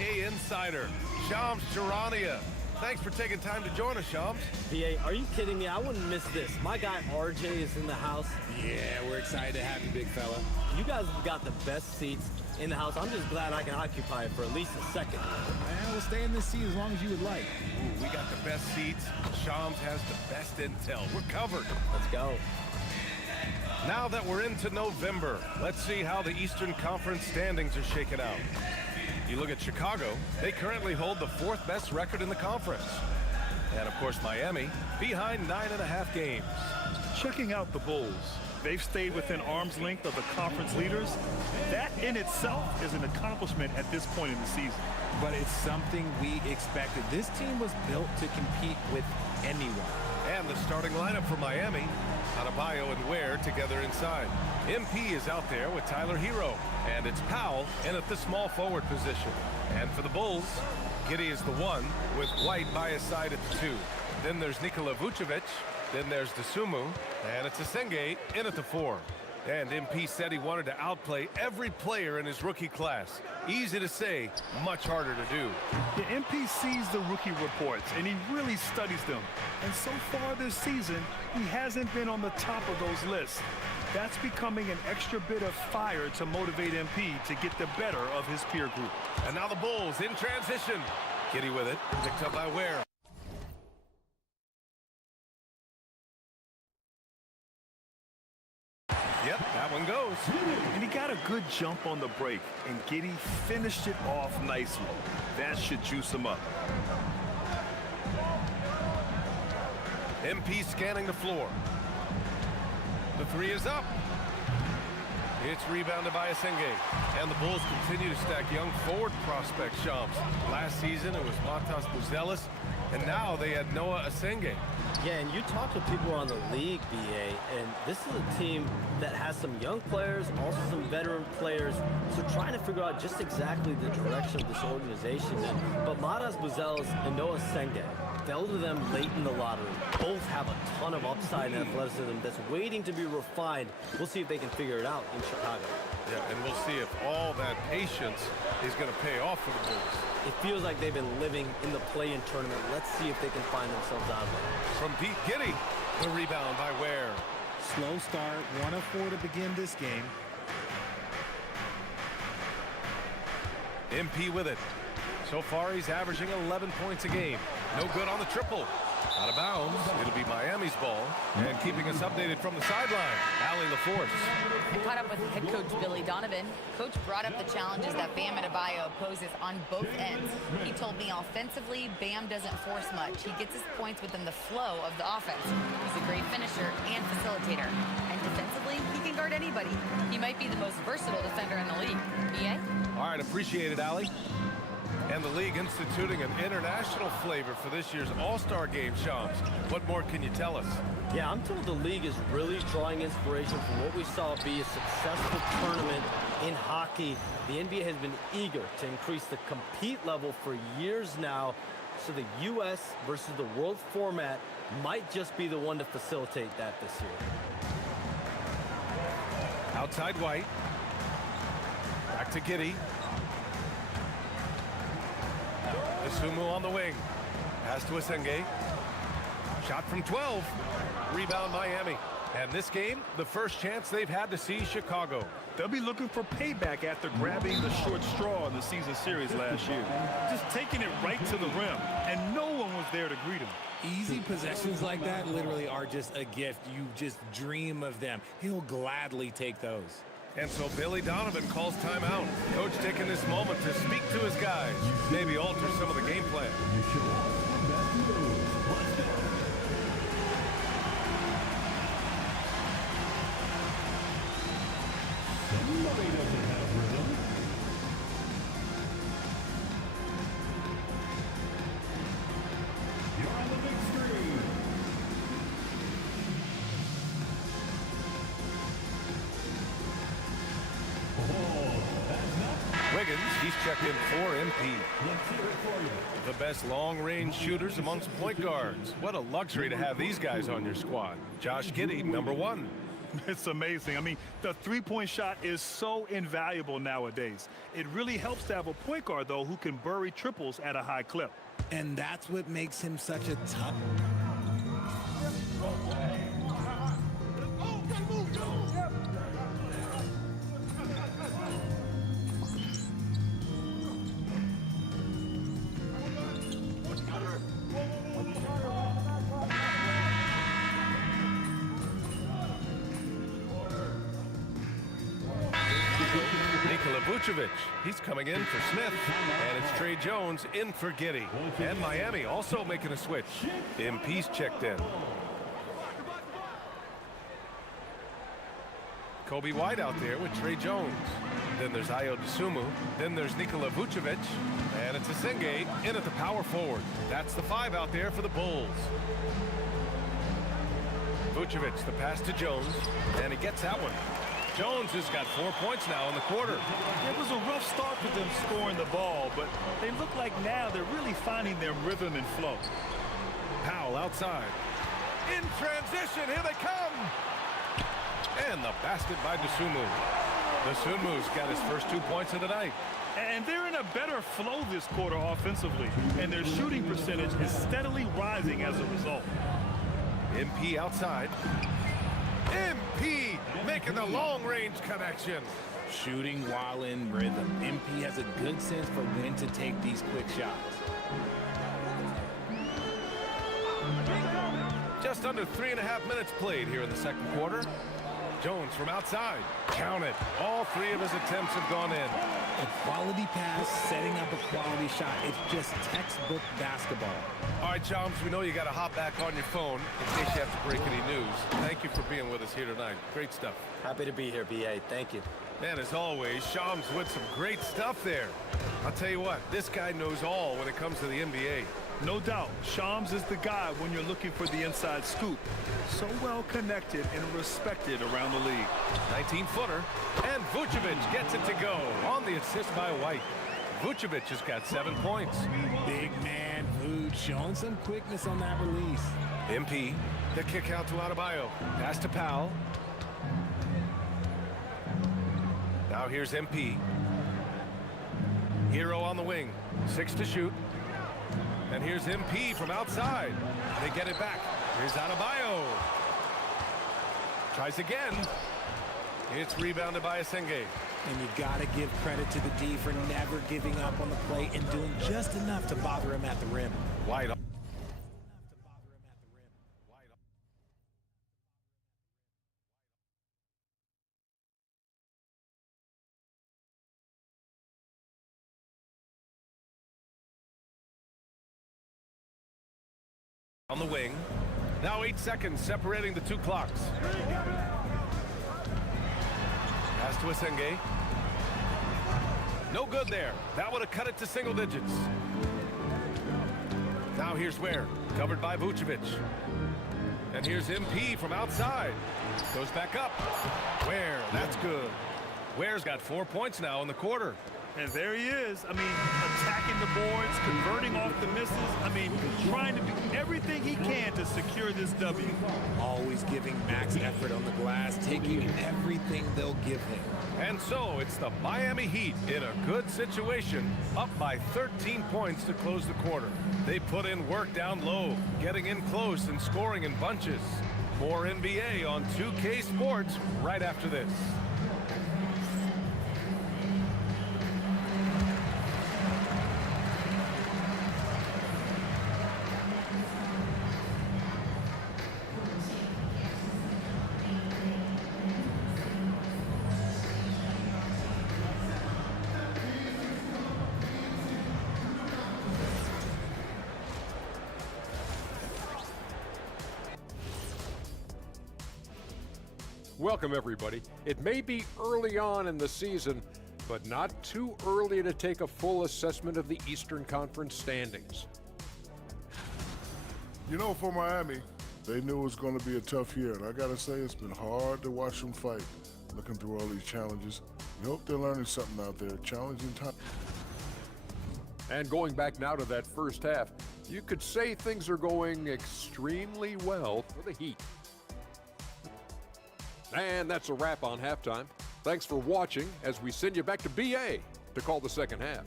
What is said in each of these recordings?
NBA insider, Shams Charania. Thanks for taking time to join us, Shams. BA, are you kidding me? I wouldn't miss this. My guy RJ is in the house. Yeah, we're excited to have you, big fella. You guys have got the best seats in the house. I'm just glad I can occupy it for at least a second. Man, we'll stay in this seat as long as you would like. Ooh, we got the best seats. Shams has the best intel. We're covered. Let's go. Now that we're into November, let's see how the Eastern Conference standings are shaken out. You look at Chicago, they currently hold the 4th best record in the conference. And of course, Miami, behind 9.5 games. Checking out the Bulls. They've stayed within arm's length of the conference leaders. That in itself is an accomplishment at this point in the season. But it's something we expected. This team was built to compete with anyone. And the starting lineup for Miami, Adebayo and Ware together inside. MP is out there with Tyler Hero, and it's Powell in at the small forward position. And for the Bulls, Giddey is the 1 with White by his side at the 2. Then there's Nikola Vucevic, then there's Dosunmu, and it's Asenge in at the 4. And MP said he wanted to outplay every player in his rookie class. Easy to say, much harder to do. The MP sees the rookie reports, and he really studies them. And so far this season, he hasn't been on the top of those lists. That's becoming an extra bit of fire to motivate MP to get the better of his peer group. And now the Bulls in transition. Giddey with it, picked up by Ware. Yep, that one goes. And he got a good jump on the break, and Giddey finished it off nicely. That should juice him up. MP scanning the floor. The 3 is up. It's rebounded by Asenge. And the Bulls continue to stack young forward prospects, Shams. Last season it was Matas Buzelis, and now they had Noah Asenge. Yeah, and you talk to people around the league, BA, and this is a team that has some young players, also some veteran players, so trying to figure out just exactly the direction of this organization. But Matas Buzelis and Noah Asenge, fell to them late in the lottery. Both have a ton of upside and athleticism that's waiting to be refined. We'll see if they can figure it out in Chicago. Yeah, and we'll see if all that patience is going to pay off for the Bulls. It feels like they've been living in the play-in tournament. Let's see if they can find themselves out of it. From deep, Giddey, the rebound by Ware. Slow start, 1 of 4 to begin this game. MP with it. So far, he's averaging 11 points a game. No good on the triple. Out of bounds. It'll be Miami's ball. And keeping us updated from the sideline, Allie LaForce. I caught up with head coach Billy Donovan. Coach brought up the challenges that Bam Adebayo poses on both ends. He told me offensively, Bam doesn't force much. He gets his points within the flow of the offense. He's a great finisher and facilitator. And defensively, he can guard anybody. He might be the most versatile defender in the league. BA? All right, appreciate it, Allie. And the league instituting an international flavor for this year's All-Star Game, Shams. What more can you tell us? Yeah, I'm told the league is really drawing inspiration from what we saw be a successful tournament in hockey. The NBA has been eager to increase the compete level for years now, so the U.S. versus the world format might just be the one to facilitate that this year. Outside White. Back to Giddey. Dosunmu on the wing. Pass to Asenge. Shot from 12. Rebound Miami. And this game, the first chance they've had to see Chicago. They'll be looking for payback after grabbing the short straw in the season series last year. Just taking it right to the rim, and no one was there to greet him. Easy possessions like that literally are just a gift. You just dream of them. He'll gladly take those. And so Billy Donovan calls timeout. Coach taking this moment to speak to his guys. Maybe alter some of the game plan. Somebody doesn't have rhythm. You're on the big screen. Wiggins, he's checked in for MP. The best long-range shooters amongst point guards. What a luxury to have these guys on your squad. Josh Giddey, number 1. It's amazing. I mean, the three-point shot is so invaluable nowadays. It really helps to have a point guard, though, who can bury triples at a high clip. And that's what makes him such a tough. Nikola Vucevic, he's coming in for Smith, and it's Trey Jones in for Giddey. And Miami also making a switch. MP's checked in. Kobe White out there with Trey Jones. Then there's Ayo Dosunmu. Then there's Nikola Vucevic. And it's Asenge in at the power forward. That's the 5 out there for the Bulls. Vucevic, the pass to Jones, and he gets that one. Jones has got 4 points now in the quarter. It was a rough start for them scoring the ball, but they look like now they're really finding their rhythm and flow. Powell outside. In transition, here they come. And the basket by Dosunmu. Dosunmu's got his first 2 points of the night. And they're in a better flow this quarter offensively, and their shooting percentage is steadily rising as a result. MP outside. MP making the long-range connection. Shooting while in rhythm. MP has a good sense for when to take these quick shots. Just under 3.5 minutes played here in the second quarter. Jones from outside. Count it. All 3 of his attempts have gone in. A quality pass, setting up a quality shot. It's just textbook basketball. All right, Chums, we know you got to hop back on your phone in case you have to break any news. Thank you for being with us here tonight. Great stuff. Happy to be here, BA. Thank you. And as always, Shams with some great stuff there. I'll tell you what, this guy knows all when it comes to the NBA. No doubt, Shams is the guy when you're looking for the inside scoop. So well connected and respected around the league. 19-footer, and Vucevic gets it to go on the assist by White. Vucevic has got 7 points. Big man Vuce showing some quickness on that release. MP, the kick out to Adebayo. Pass to Powell. Now here's MP. Hero on the wing. 6 to shoot. And here's MP from outside. They get it back. Here's Adebayo. Tries again. It's rebounded by Asenge. And you got to give credit to the D for never giving up on the play and doing just enough to bother him at the rim. White. On the wing. Now 8 seconds separating the 2 clocks. Pass to Asenge. No good there. That would have cut it to single digits. Now here's Ware. Covered by Vucevic. And here's MP from outside. Goes back up. Ware. That's good. Ware's got 4 points now in the quarter. And there he is. I mean, attacking the boards, converting off the misses. I mean, trying to do everything he can to secure this W. Always giving max effort on the glass, taking everything they'll give him. And so it's the Miami Heat in a good situation, up by 13 points to close the quarter. They put in work down low, getting in close and scoring in bunches. More NBA on 2K Sports right after this. Welcome, everybody. It may be early on in the season, but not too early to take a full assessment of the Eastern Conference standings. You know, for Miami, they knew it was going to be a tough year, and I got to say, it's been hard to watch them fight, looking through all these challenges. We hope they're learning something out there, challenging time. And going back now to that first half, you could say things are going extremely well for the Heat. And that's a wrap on halftime. Thanks for watching as we send you back to BA to call the second half.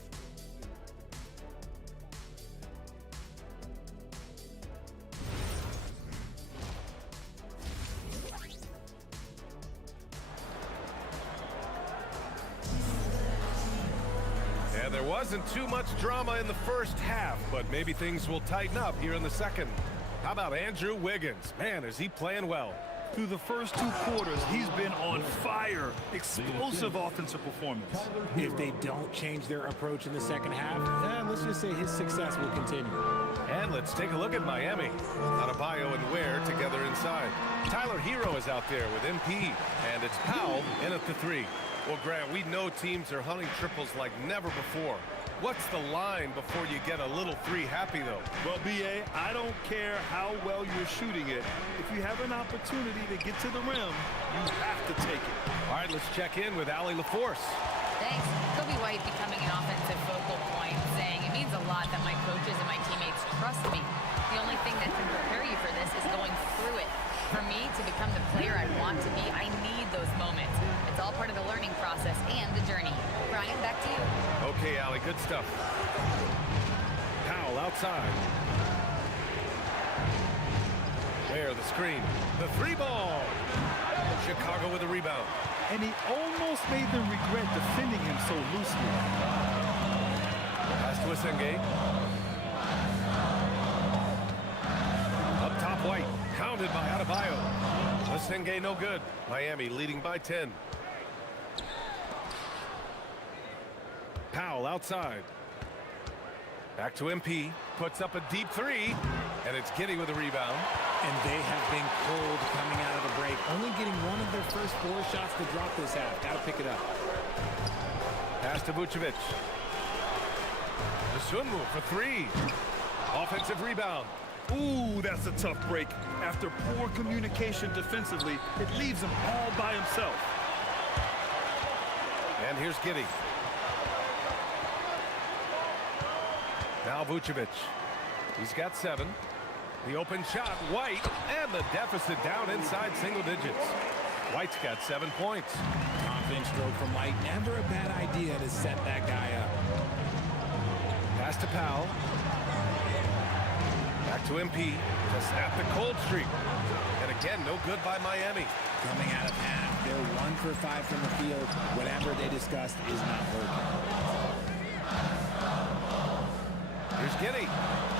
And there wasn't too much drama in the first half, but maybe things will tighten up here in the second. How about Andrew Wiggins? Man, is he playing well. Through the first 2 quarters, he's been on fire. Explosive offensive performance. If they don't change their approach in the second half, let's just say his success will continue. And let's take a look at Miami. Adebayo and Ware together inside. Tyler Hero is out there with MP, and it's Powell in at the 3. Well, Grant, we know teams are hunting triples like never before. What's the line before you get a little 3 happy, though? Well, B.A., I don't care how well you're shooting it. If you have an opportunity to get to the rim, you have to take it. All right, let's check in with Allie LaForce. Thanks. Kobe White becoming an offensive focal point, saying it means a lot that my coaches and my teammates trust me. The only thing that can prepare you for this is going through it. For me to become the player I want to be, I need those moments. It's all part of the learning process and the journey. Brian, back to you. Okay, Allie, good stuff. Powell outside. Ware the screen. The 3 ball. Chicago with a rebound. And he almost made them regret defending him so loosely. Pass to Asenge. Up top, White. Counted by Adebayo. Asenge no good. Miami leading by 10. Powell outside. Back to MP. Puts up a deep 3. And it's Giddey with a rebound. And they have been cold coming out of the break. Only getting one of their first 4 shots to drop this half. Got to pick it up. Pass to Vucevic. Sunmu for 3. Offensive rebound. Ooh, that's a tough break. After poor communication defensively, it leaves him all by himself. And here's Giddey. Now Vucevic. He's got 7. The open shot, White, and the deficit down inside single digits. White's got 7 points. Confident stroke from White. Never a bad idea to set that guy up. Pass to Powell. Back to MP to snap the cold streak. And again, no good by Miami. Coming out of half, they're 1 for 5 from the field. Whatever they discussed is not working. Here's Giddey.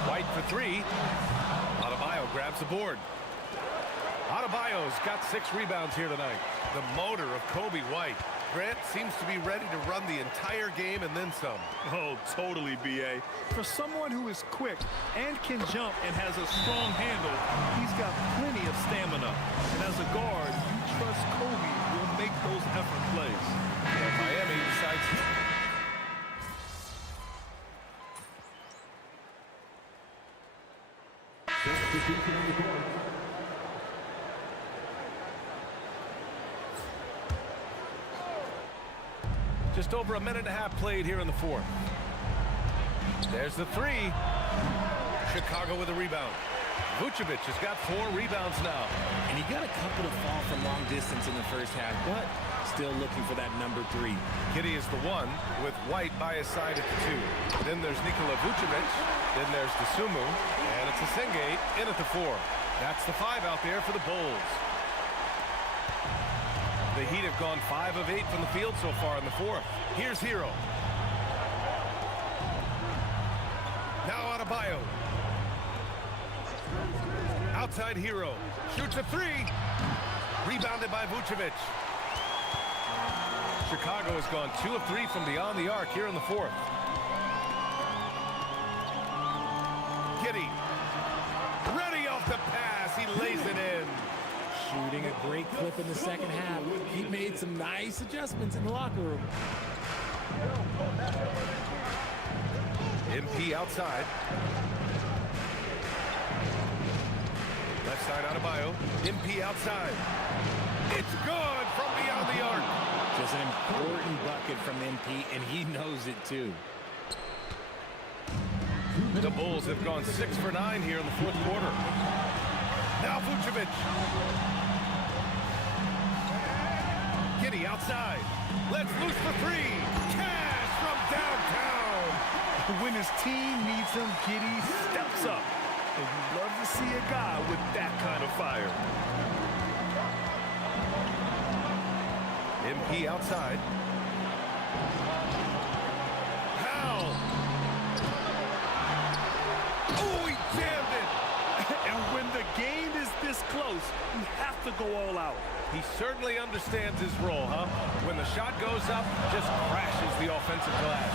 White for 3. Adebayo grabs the board. Adebayo's got 6 rebounds here tonight. The motor of Kobe White. Grant seems to be ready to run the entire game and then some. Oh, totally, B.A. For someone who is quick and can jump and has a strong handle, he's got plenty of stamina. And as a guard, you trust Kobe will make those effort plays. And Miami decides to... Just over a minute and a half played here in the 4th. There's the 3. Chicago with a rebound. Vucevic has got 4 rebounds now. And he got a couple to fall from long distance in the first half, but still looking for that number 3. Giddey is the 1 with White by his side at the 2. Then there's Nikola Vucevic. Then there's Dosunmu. And it's Asenge in at the 4. That's the 5 out there for the Bulls. The Heat have gone 5 of 8 from the field so far in the 4th. Here's Hero. Now Adebayo. Outside Hero. Shoots a 3. Rebounded by Vucevic. Chicago has gone 2 of 3 from beyond the arc here in the 4th. Giddey. Ready off the pass. He lays it in. Shooting a great clip in the second half. He made some nice adjustments in the locker room. MP outside. Left side Adebayo. MP outside. It's good from beyond the arc. Just an important bucket from MP, and he knows it too. The Bulls have gone 6 for 9 here in the 4th quarter. Now Vucevic. Giddy outside. Let's loose for three. Cash from downtown. When his team needs him, Giddy steps up. And you love to see a guy with that kind of fire. MP outside. Powell. Oh, he jammed it. And when the game is this close, you have to go all out. He certainly understands his role, huh? When the shot goes up, just crashes the offensive glass.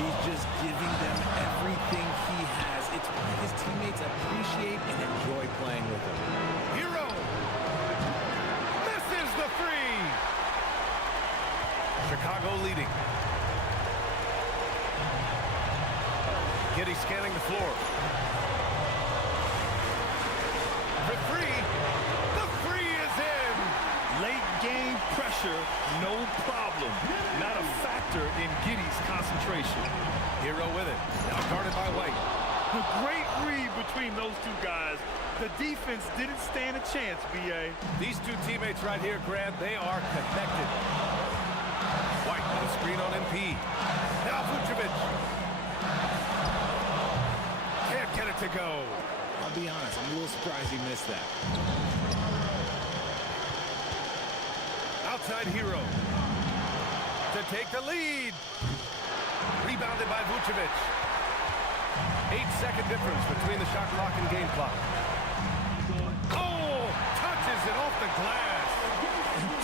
He's just giving them everything he has. It's why his teammates appreciate and enjoy playing with him. Hero misses the three. Chicago leading. Giddy scanning the floor. The three. The three is in. Late game pressure, no problem. Not a factor in Giddy's concentration. Hero with it. Now guarded by White. A great read between those two guys. The defense didn't stand a chance, B.A. These two teammates right here, Grant, they are connected. White with a screen on MP. Now Vucevic. Can't get it to go. I'll be honest, I'm a little surprised he missed that. Outside Hero to take the lead. Rebounded by Vucevic. 8-second difference between the shot clock and game clock. Oh, touches it off the glass.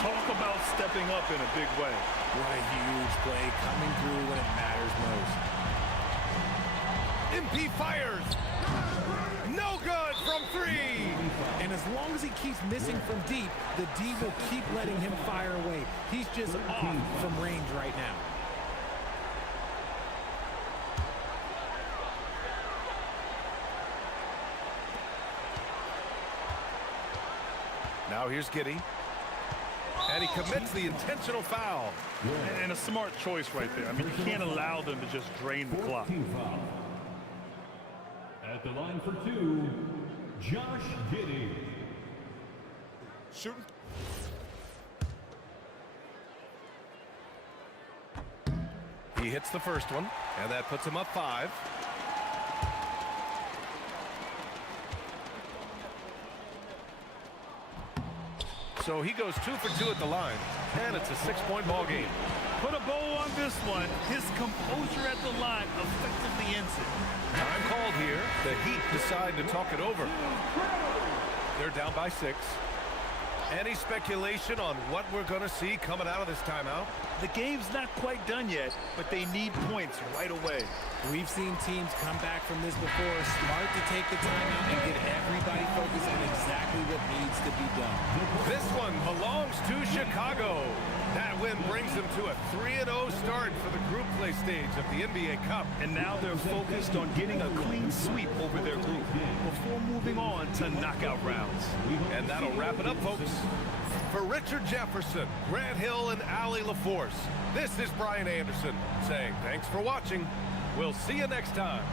Talk about stepping up in a big way. What a huge play coming through when it matters most. MP fires. No good from three. And as long as he keeps missing from deep, the D will keep letting him fire away. He's just off from range right now. Now here's Giddy. And he commits the intentional foul. And a smart choice right there. I mean, you can't allow them to just drain the clock. Foul. At the line for two, Josh Giddy. Shooting. He hits the first one, and that puts him up 5. So he goes 2 for 2 at the line, and it's a 6-point ball game. Put a bow on this one. His composure at the line effectively ends it. Time called here. The Heat decide to talk it over. They're down by 6. Any speculation on what we're going to see coming out of this timeout? The game's not quite done yet, but they need points right away. We've seen teams come back from this before. Smart to take the timeout and get everybody focused on exactly what needs to be done. This one belongs to Chicago. That win brings them to a 3-0 start for the group play stage of the NBA Cup. And now they're focused on getting a clean sweep over their group before moving on to knockout rounds. And that'll wrap it up, folks. For Richard Jefferson, Grant Hill, and Allie LaForce, this is Brian Anderson saying thanks for watching. We'll see you next time.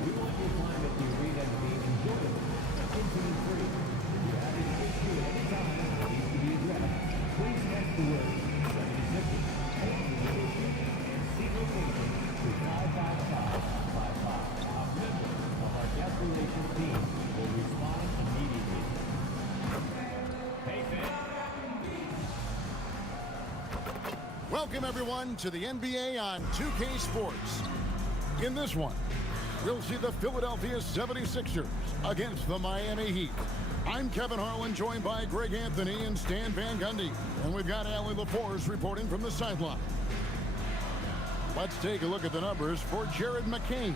We want your time at the arena to be enjoyable, incident-free. If you have any issue at any time that needs to be addressed, please text the word 76ers or the issue and seat location to 55555. A member of our guest relations team will respond immediately. Hey, fans. Welcome, everyone, to the NBA on 2K Sports. In this one, we'll see the Philadelphia 76ers against the Miami Heat. I'm Kevin Harlan, joined by Greg Anthony and Stan Van Gundy. And we've got Allie LaForce reporting from the sideline. Let's take a look at the numbers for Jared McCain.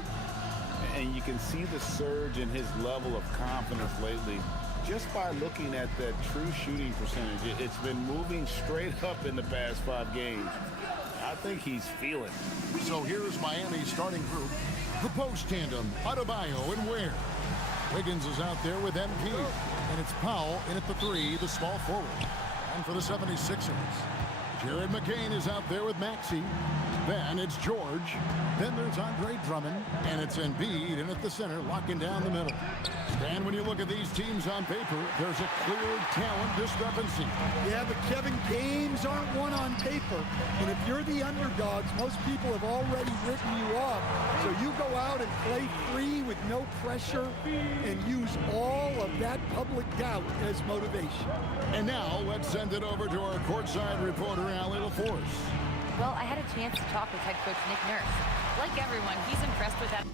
And you can see the surge in his level of confidence lately just by looking at that true shooting percentage. It's been moving straight up in the past 5 games. I think he's feeling. So here's Miami's starting group. The post tandem, Adebayo and Ware. Wiggins is out there with MP. And it's Powell in at the 3, the small forward. And for the 76ers, Jared McCain is out there with Maxey. Then it's George. Then there's Andre Drummond. And it's Embiid in at the center, locking down the middle. And when you look at these teams on paper, there's a clear talent discrepancy. Yeah, but Kevin, games aren't won on paper. And if you're the underdogs, most people have already written you off. So you go out and play free with no pressure and use all of that public doubt as motivation. And now let's send it over to our courtside reporter, Allie LaForce. Well, I had a chance to talk with head coach Nick Nurse. Like everyone, he's impressed with that.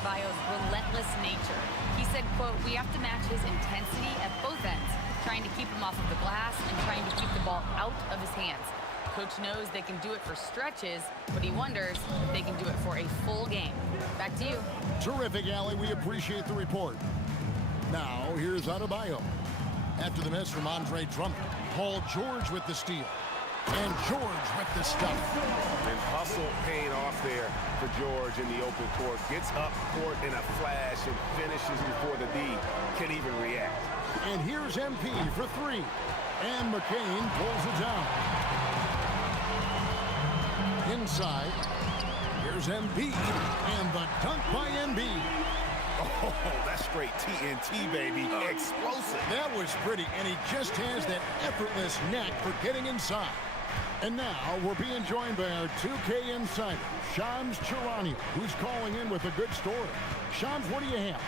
Adebayo's relentless nature. He said, quote, "We have to match his intensity at both ends, trying to keep him off of the glass and trying to keep the ball out of his hands. Coach knows they can do it for stretches, but he wonders if they can do it for a full game." Back to you. Terrific, Allie. We appreciate the report. Now, here's Adebayo. After the miss from Andre Drummond, Paul George with the steal. And George with the stuff. And hustle paid off there for George in the open court. Gets up court in a flash and finishes before the D can even react. And here's MP for 3. And McCain pulls it down. Inside, here's Embiid. And the dunk by Embiid. Oh, that's straight TNT, baby. Explosive. That was pretty, and he just has that effortless knack for getting inside. And now we're being joined by our 2K insider, Shams Charania, who's calling in with a good story. Shams, what do you have?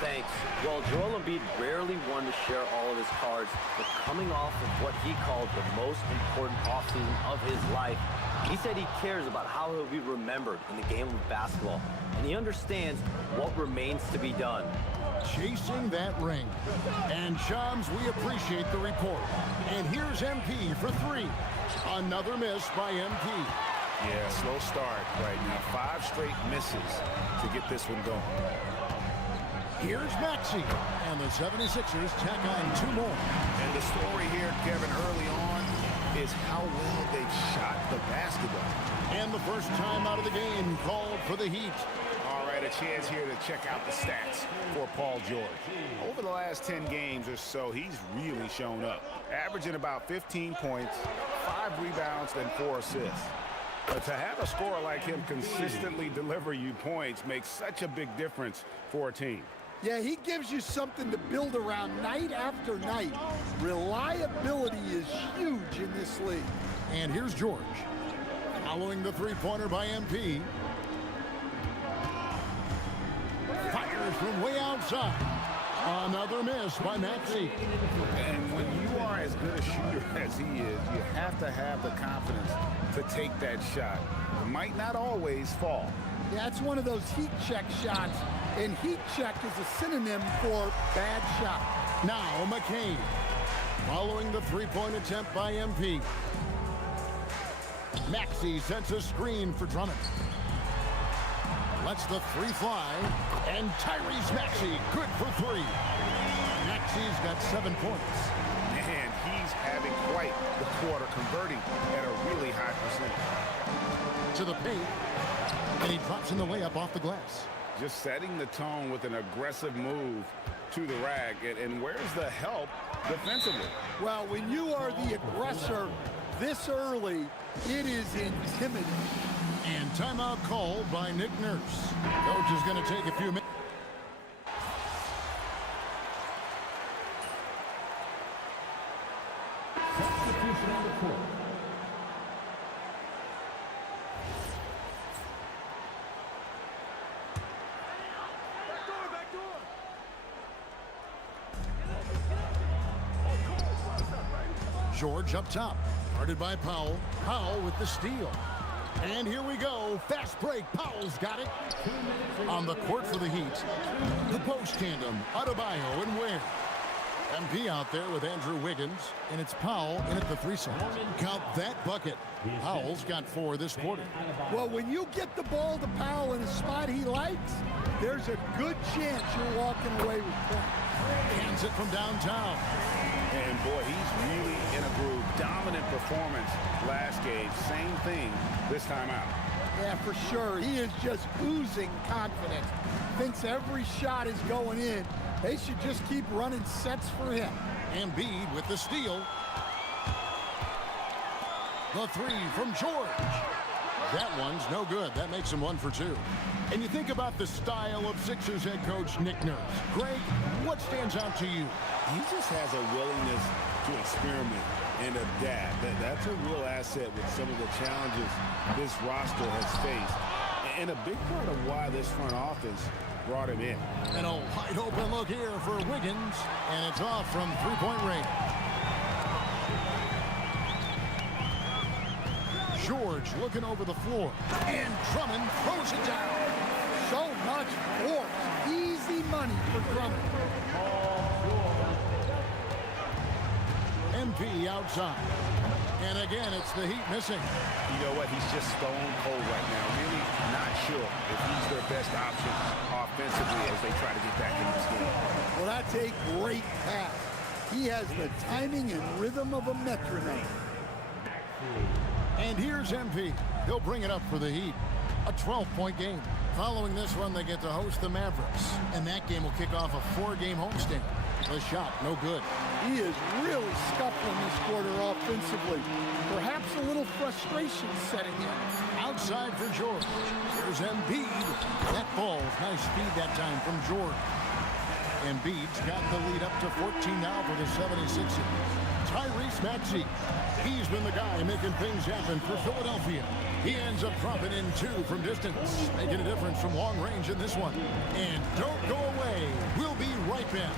Thanks. Well, Joel Embiid rarely wanted to share all of his cards, but coming off of what he called the most important offseason of his life, he said he cares about how he'll be remembered in the game of basketball, and he understands what remains to be done. Chasing that ring. And Shams, we appreciate the report. And here's MP for 3. Another miss by MP. Yeah, slow start right now. 5 straight misses to get this one going. Here's Maxey. And the 76ers tack on 2 more. And the story here, Kevin, early on is how well they've shot the basketball. And the first time out of the game called for the Heat. All right, a chance here to check out the stats for Paul George. Over the last 10 games or so, he's really shown up. Averaging about 15 points, 5 rebounds, and 4 assists. But to have a scorer like him consistently deliver you points makes such a big difference for a team. Yeah, he gives you something to build around night after night. Reliability is huge in this league. And here's George. Following the 3-pointer by MP. Fires from way outside. Another miss by Maxey. And when you are as good a shooter as he is, you have to have the confidence to take that shot. It might not always fall. Yeah, it's one of those heat check shots, and heat check is a synonym for bad shot. Now McCain. Following the three-point attempt by MP. Maxey sets a screen for Drummond. Lets the three fly. And Tyrese Maxey, good for three. Maxey's got 7 points. Man, he's having quite the quarter, converting at a really high percentage. To the paint. And he drops in the layup off the glass. Just setting the tone with an aggressive move to the rack. And where's the help defensively? Well, when you are the aggressor this early, it is intimidating. And timeout called by Nick Nurse. Coach is going to take a few minutes. Substitution on the court. George up top. Guarded by Powell. Powell with the steal. And here we go. Fast break. Powell's got it. On the court for the Heat. The post tandem. Adebayo and Ware. MP out there with Andrew Wiggins. And it's Powell in at the threesome. Count that bucket. Powell's got 4 this quarter. Well, when you get the ball to Powell in a spot he likes, there's a good chance you're walking away with points. Hands it from downtown. And boy, he's really in a groove. Dominant performance last game. Same thing this time out. Yeah, for sure. He is just oozing confidence. Thinks every shot is going in. They should just keep running sets for him. Embiid with the steal. The three from George. That one's no good. That makes him 1 for 2. And you think about the style of Sixers head coach Nick Nurse. Greg, what stands out to you? He just has a willingness to experiment and adapt. That's a real asset with some of the challenges this roster has faced. And a big part of why this front office brought him in. And a wide open look here for Wiggins. And it's off from three-point range. George looking over the floor. And Drummond throws it down. So much force. Easy money for Drummond. MP outside. And again, it's the Heat missing. You know what? He's just stone cold right now. Really not sure if he's their best option offensively as they try to get back in this game. Well, that's a great pass. He has the timing and rhythm of a metronome. And here's MP. He'll bring it up for the Heat. A 12-point game. Following this one, they get to host the Mavericks. And that game will kick off a 4-game homestand. The shot, no good. He is really scuffling this quarter offensively. Perhaps a little frustration setting in. Outside for George. Here's Embiid. That ball's nice speed that time from George. Embiid's got the lead up to 14 now for the 76ers. Tyrese Maxey. He's been the guy making things happen for Philadelphia. He ends up dropping in 2 from distance, making a difference from long range in this one. And don't go away. We'll be right back.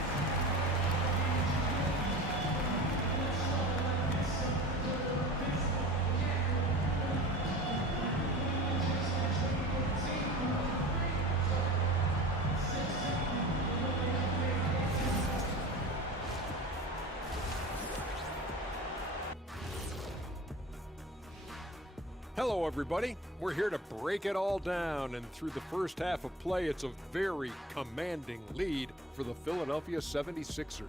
Hello, everybody. We're here to break it all down, and through the first half of play, it's a very commanding lead for the Philadelphia 76ers.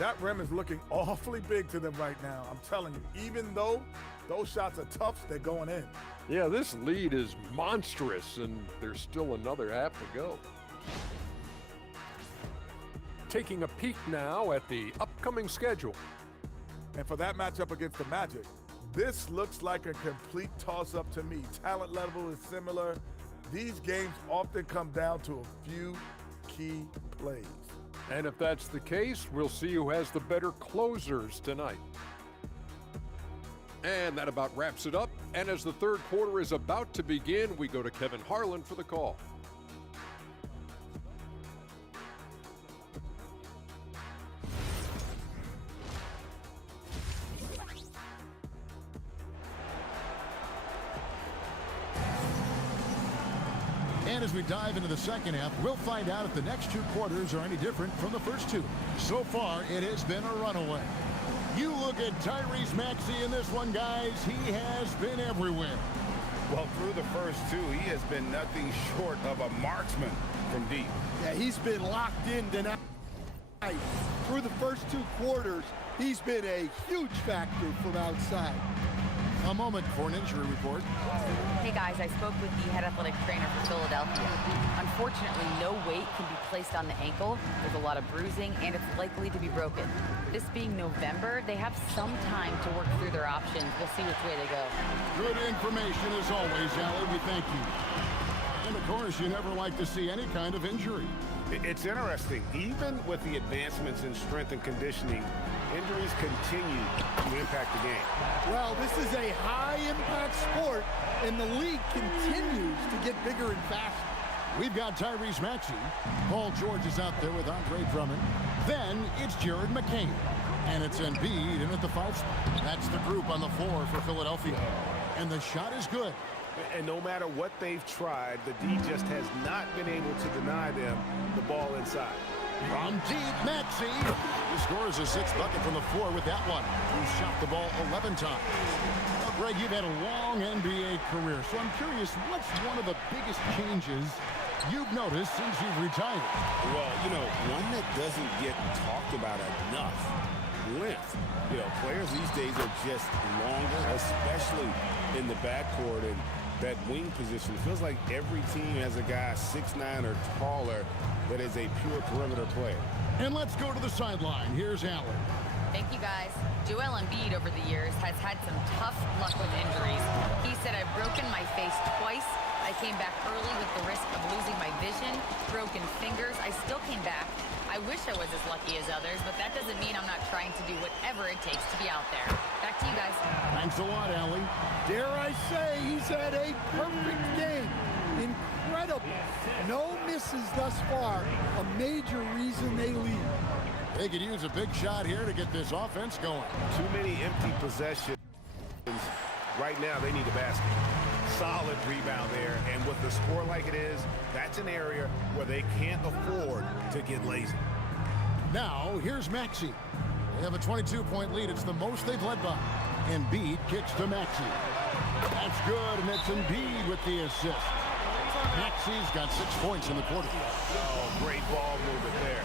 That rim is looking awfully big to them right now. I'm telling you, even though those shots are tough, they're going in. Yeah, this lead is monstrous, and there's still another half to go. Taking a peek now at the upcoming schedule. And for that matchup against the Magic, this looks like a complete toss-up to me. Talent level is similar. These games often come down to a few key plays. And if that's the case, we'll see who has the better closers tonight. And that about wraps it up. And as the third quarter is about to begin, we go to Kevin Harlan for the call. And And as we dive into the second half, we'll find out if the next two quarters are any different from the first two. So far, it has been a runaway. You look at Tyrese Maxey in this one, guys. He has been everywhere. Well, through the first two, he has been nothing short of a marksman from deep. Yeah, he's been locked in tonight. Through the first two quarters, he's been a huge factor from outside. A moment for an injury report. Hey guys, I spoke with the head athletic trainer for Philadelphia. Unfortunately, no weight can be placed on the ankle. There's a lot of bruising, and it's likely to be broken. This being November, they have some time to work through their options. We'll see which way they go. Good information as always, Allie. We thank you. And of course, you never like to see any kind of injury. It's interesting. Even with the advancements in strength and conditioning, injuries continue to impact the game. Well, this is a high-impact sport, and the league continues to get bigger and faster. We've got Tyrese Maxey. Paul George is out there with Andre Drummond. Then it's Jared McCain. And it's Embiid in at the 5 spot. That's the group on the floor for Philadelphia. And the shot is good. And no matter what they've tried, the D just has not been able to deny them the ball inside. From deep, Maxey. He scores his 6th bucket from the floor with that one. He's shot the ball 11 times. Now, Greg, you've had a long NBA career, so I'm curious, what's one of the biggest changes you've noticed since you've retired? Well, you know, one that doesn't get talked about enough, length. You know, players these days are just longer, especially in the backcourt, and that wing position. Feels like every team has a guy 6'9" or taller that is a pure perimeter player. And let's go to the sideline. Here's Allen. Thank you, guys. Joel Embiid over the years has had some tough luck with injuries. He said, I've broken my face twice. I came back early with the risk of losing my vision, broken fingers. I still came back. I wish I was as lucky as others, but that doesn't mean I'm not trying to do whatever it takes to be out there. Back to you guys. Thanks a lot, Allie. Dare I say, he's had a perfect game. Incredible. No misses thus far. A major reason they lead. They could use a big shot here to get this offense going. Too many empty possessions. Right now, they need a basket. Solid rebound there, and with the score like it is, that's an area where they can't afford to get lazy. Now, here's Maxey. They have a 22-point lead. It's the most they've led by. Embiid kicks to Maxey. That's good, and it's Embiid with the assist. Maxey's got 6 points in the quarter. Oh, great ball movement there.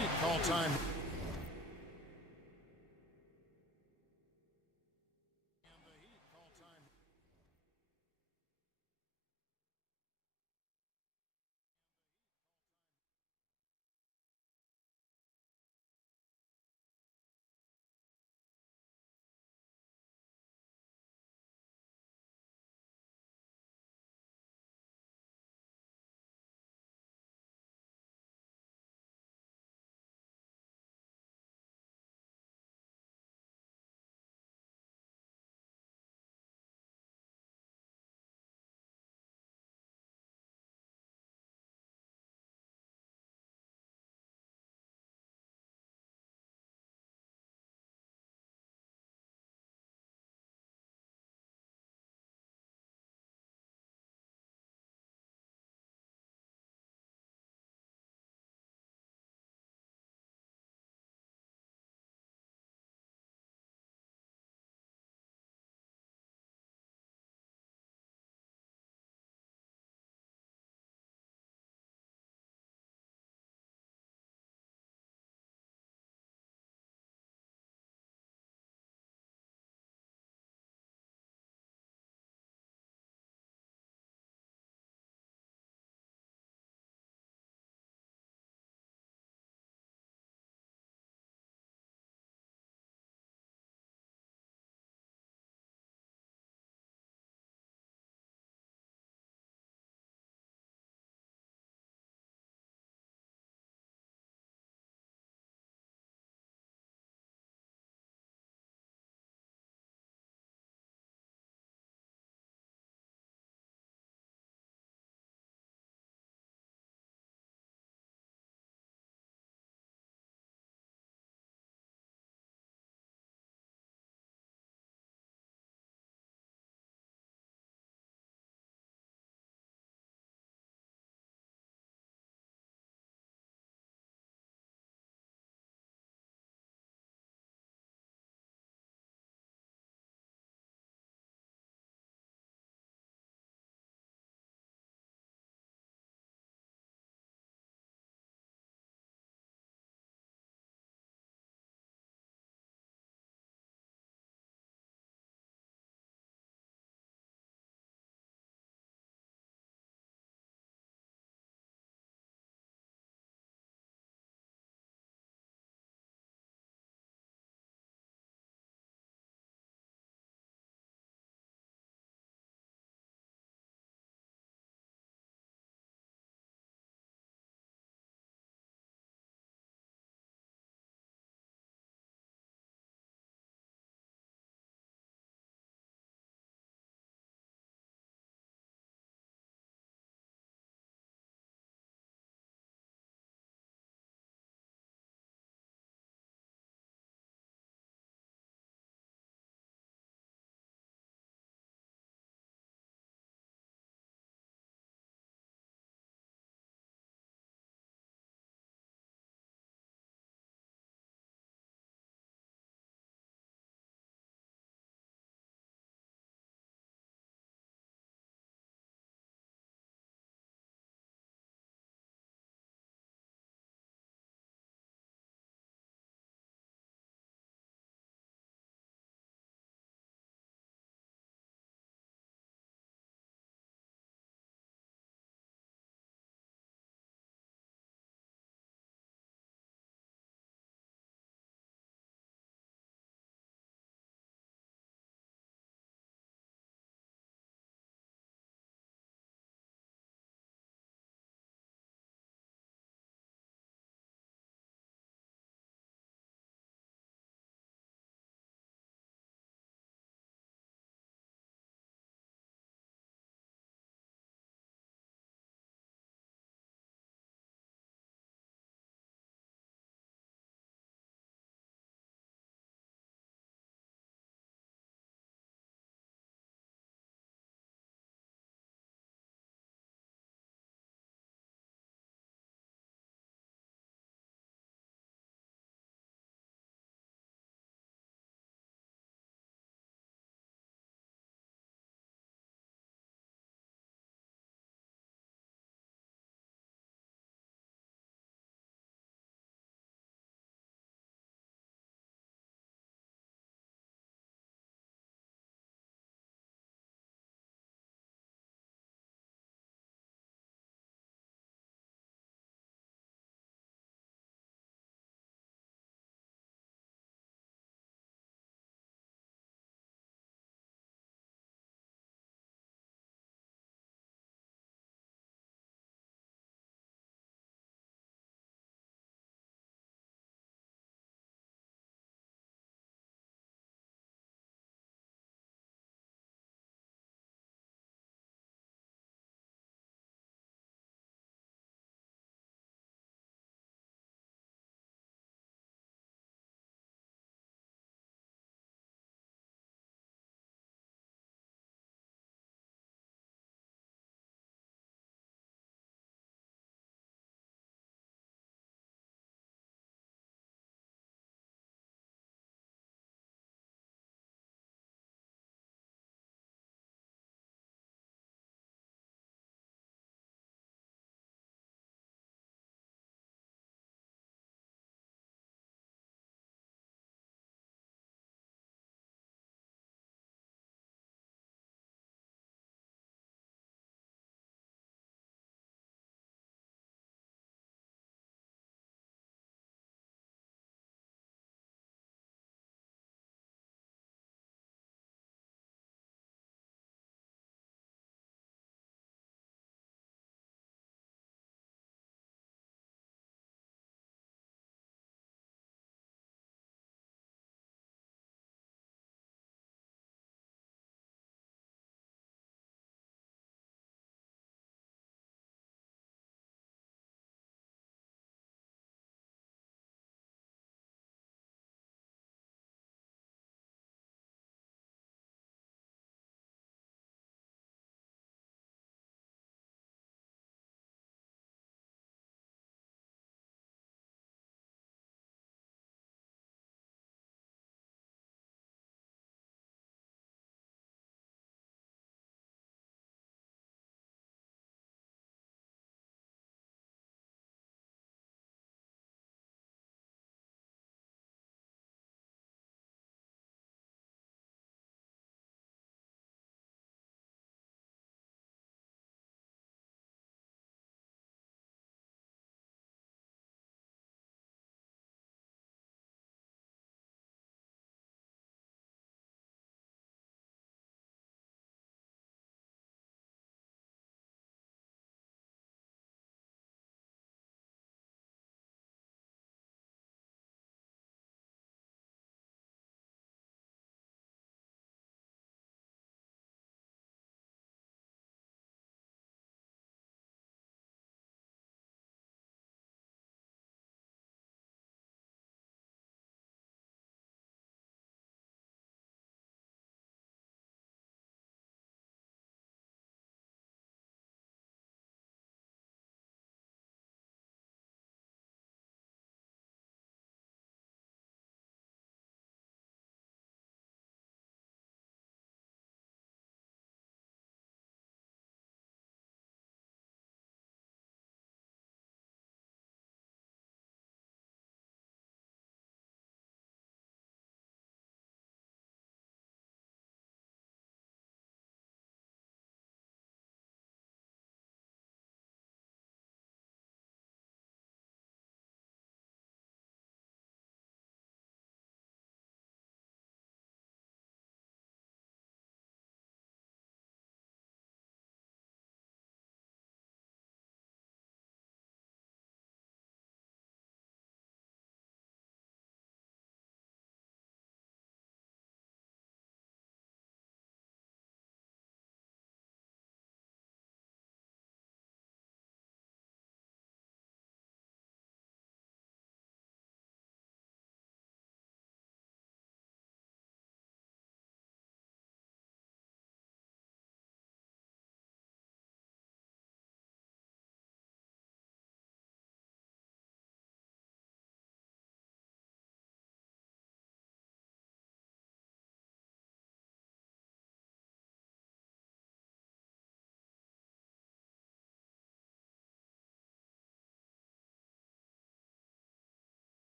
Heat call time.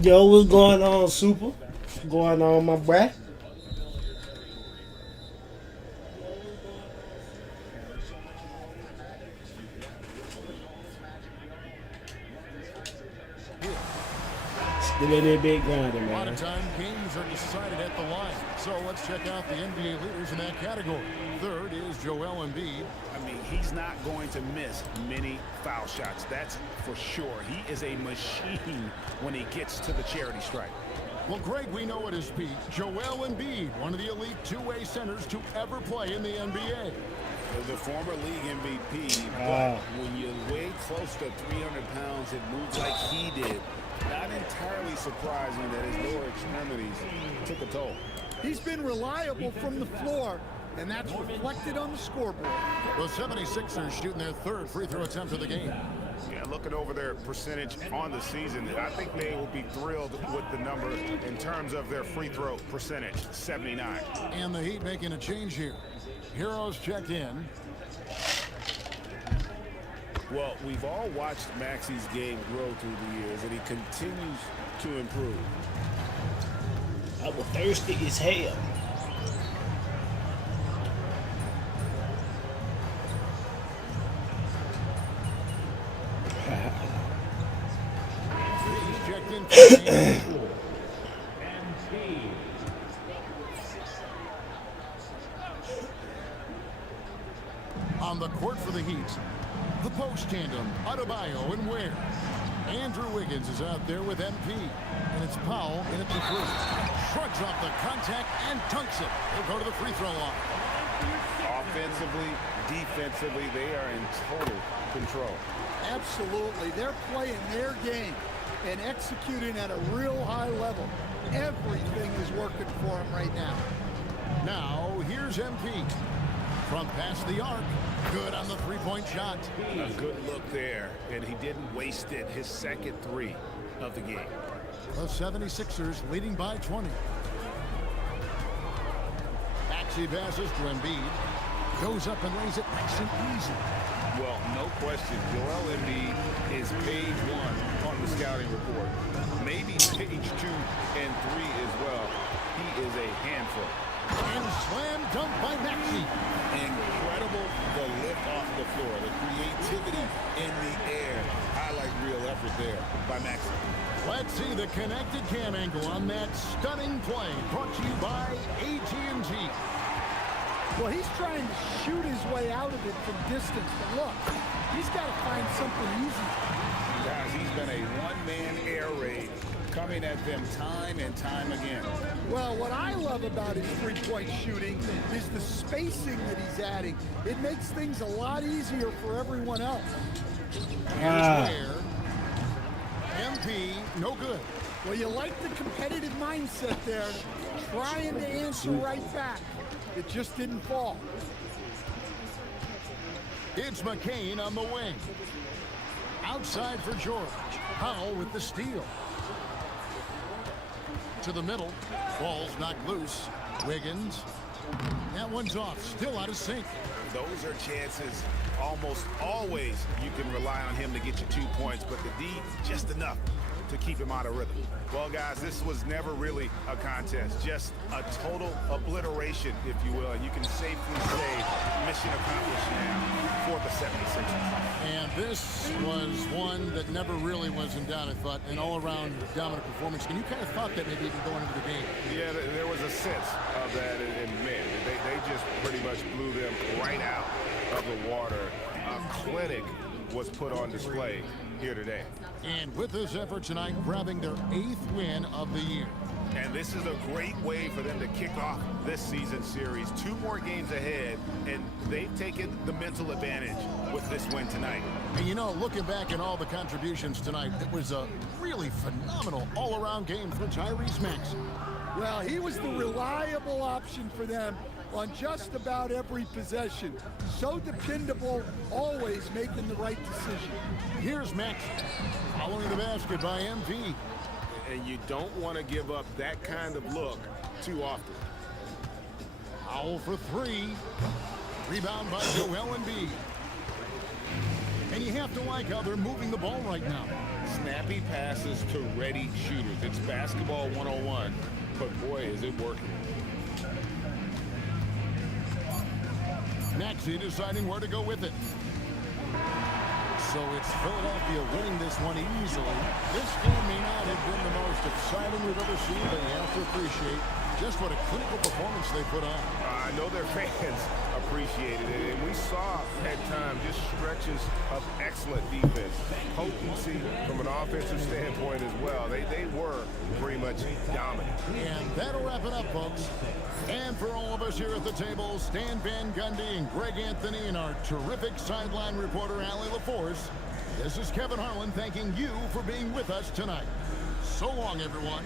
Yo, what's going on, Super? What's going on, my bruh? Still in that big grinding, A lot man. of time games are decided at the line. So let's check out the NBA leaders in that category. Third is Joel Embiid. I mean, he's not going to miss many foul shots. That's for sure. He is a machine when he gets to the charity stripe. Well, Greg, we know at his peak, Joel Embiid, one of the elite two-way centers to ever play in the NBA. The former league MVP, but when you weigh close to 300 pounds and moves like he did, not entirely surprising that his lower extremities took a toll. He's been reliable from the floor, and that's reflected on the scoreboard. The 76ers shooting their third free throw attempt of the game. Yeah, looking over their percentage on the season, I think they will be thrilled with the number in terms of their free throw percentage, 79. And the Heat making a change here. Heroes checked in. Well, we've all watched Maxi's game grow through the years, and he continues to improve. I was thirsty as hell. He's checked in for the game. On the court for the Heat, the post tandem, Adebayo and Ware. Andrew Wiggins is out there with MP, and it's Powell in at the three. Shrugs off the contact and dunks it. He'll go to the free throw line. Offensively, defensively, they are in total control. Absolutely. They're playing their game and executing at a real high level. Everything is working for them right now. Now, here's MP. From past the arc. Good on the three-point shot. A good look there, and he didn't waste it. His second three of the game. The 76ers leading by 20. Maxey passes to Embiid. Goes up and lays it nice and easy. Well, no question, Joel Embiid is page one on the scouting report. Maybe page 2 and 3 as well. He is a handful. And slam dunk by Maxey. Incredible the lift off the floor, the creativity in the air. Highlight real effort there by Maxey. Let's see the connected cam angle on that stunning play. Brought to you by AT&T. Well, he's trying to shoot his way out of it from distance, but look, he's got to find something easy. Guys, he's been a one-man air raid coming at them time and time again. Well, what I love about his three-point shooting is the spacing that he's adding. It makes things a lot easier for everyone else. Here's Ware. MP, no good. Well, you like the competitive mindset there, trying to answer right back. It just didn't fall. It's McCain on the wing. Outside for George. Powell with the steal. To the middle. Ball's knocked loose. Wiggins. That one's off. Still out of sync. Those are chances almost always you can rely on him to get you 2 points, but the D, just enough to keep him out of rhythm. Well, guys, this was never really a contest, just a total obliteration, if you will, and you can safely say mission accomplished now for the 76ers. And this was one that never really was in doubt, I thought, an all-around dominant performance. And you kind of thought that maybe even going into the game. Yeah, there was a sense of that, and man, they just pretty much blew them right out of the water. A clinic was put on display here today. And with this effort tonight, grabbing their 8th win of the year. And this is a great way for them to kick off this season series. 2 more games ahead, and they've taken the mental advantage with this win tonight. And you know, looking back at all the contributions tonight, it was a really phenomenal all-around game for Tyrese Maxey. Well, he was the reliable option for them on just about every possession. So dependable, always making the right decision. Here's Maxey, following the basket by MP. And you don't want to give up that kind of look too often. Powell for 3. Rebound by Joel Embiid. And you have to like how they're moving the ball right now. Snappy passes to ready shooters. It's basketball 101, but boy, is it working. Maxey deciding where to go with it. So it's Philadelphia winning this one easily. This game may not have been the most exciting we've ever seen, but you have to appreciate just what a clinical performance they put on. I know their fans appreciated it, and we saw at times just stretches of excellent defense. Potency from an offensive standpoint as well. They were pretty much dominant. And that'll wrap it up, folks. And for all of us here at the table, Stan Van Gundy and Greg Anthony and our terrific sideline reporter, Allie LaForce, this is Kevin Harlan thanking you for being with us tonight. So long, everyone.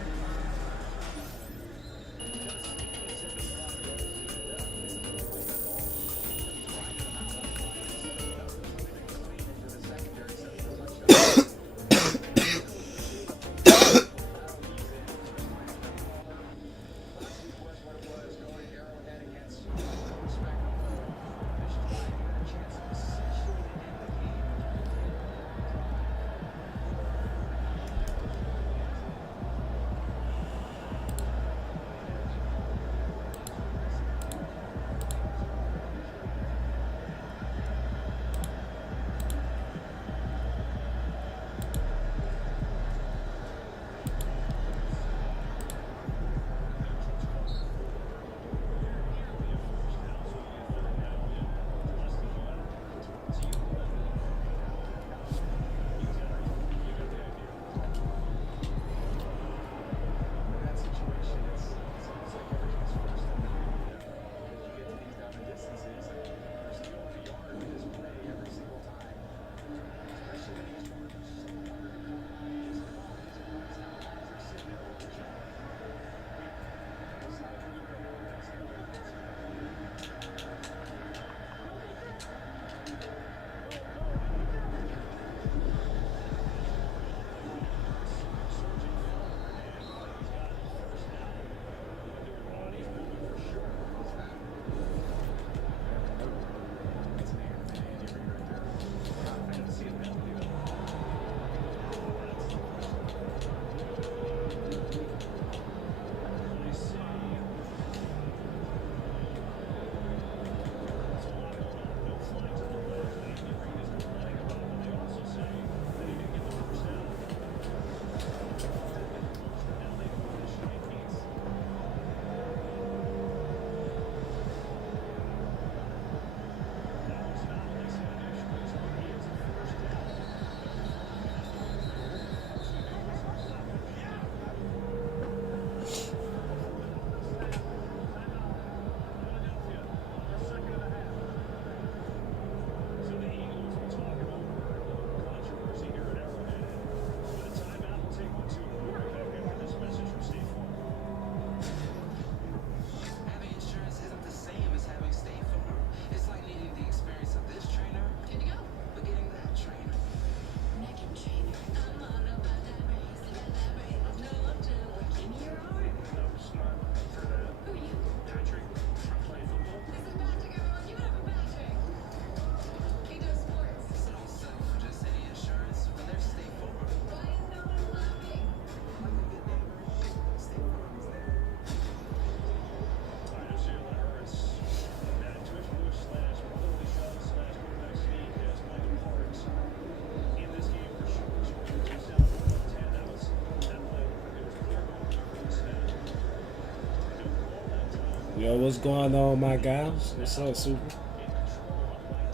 Yo, what's going on, my guys? What's up, Super?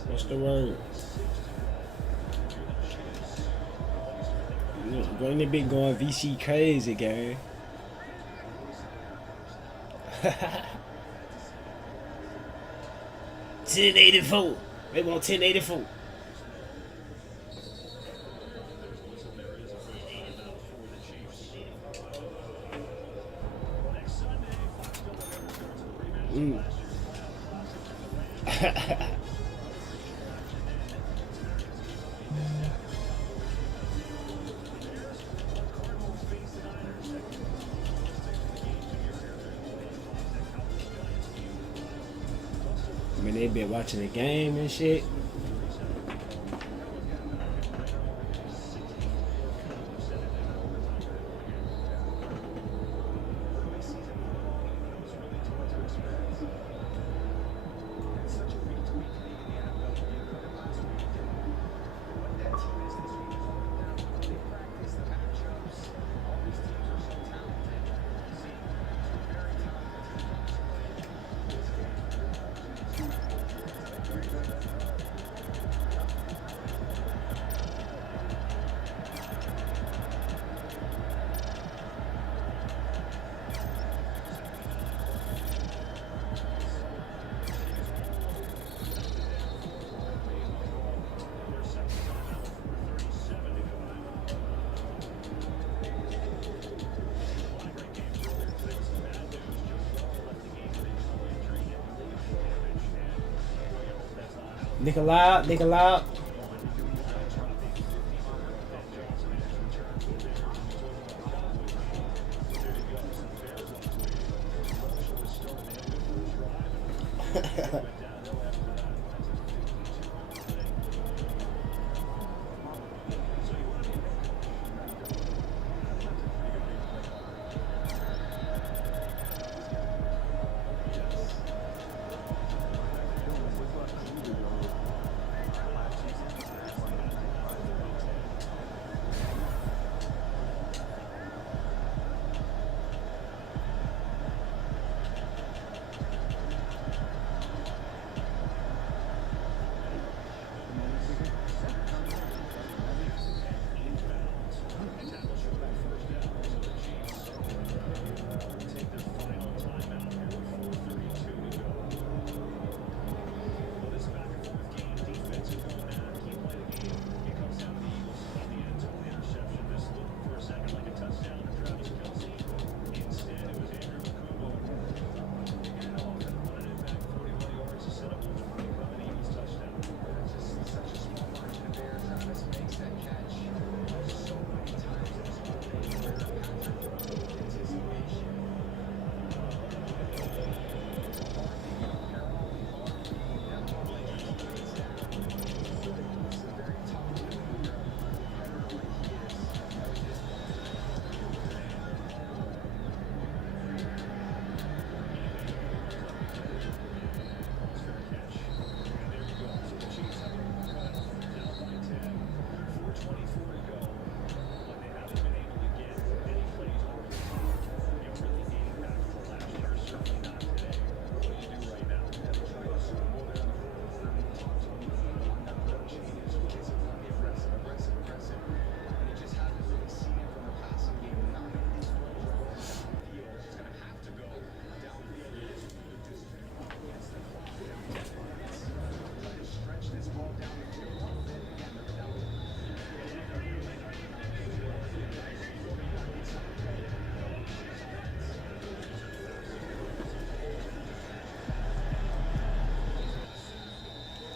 What's the word? You're going to be going VC crazy, gang. 1084. They want 1084. I mean, they been watching the game and shit. Nickel out, nickel out.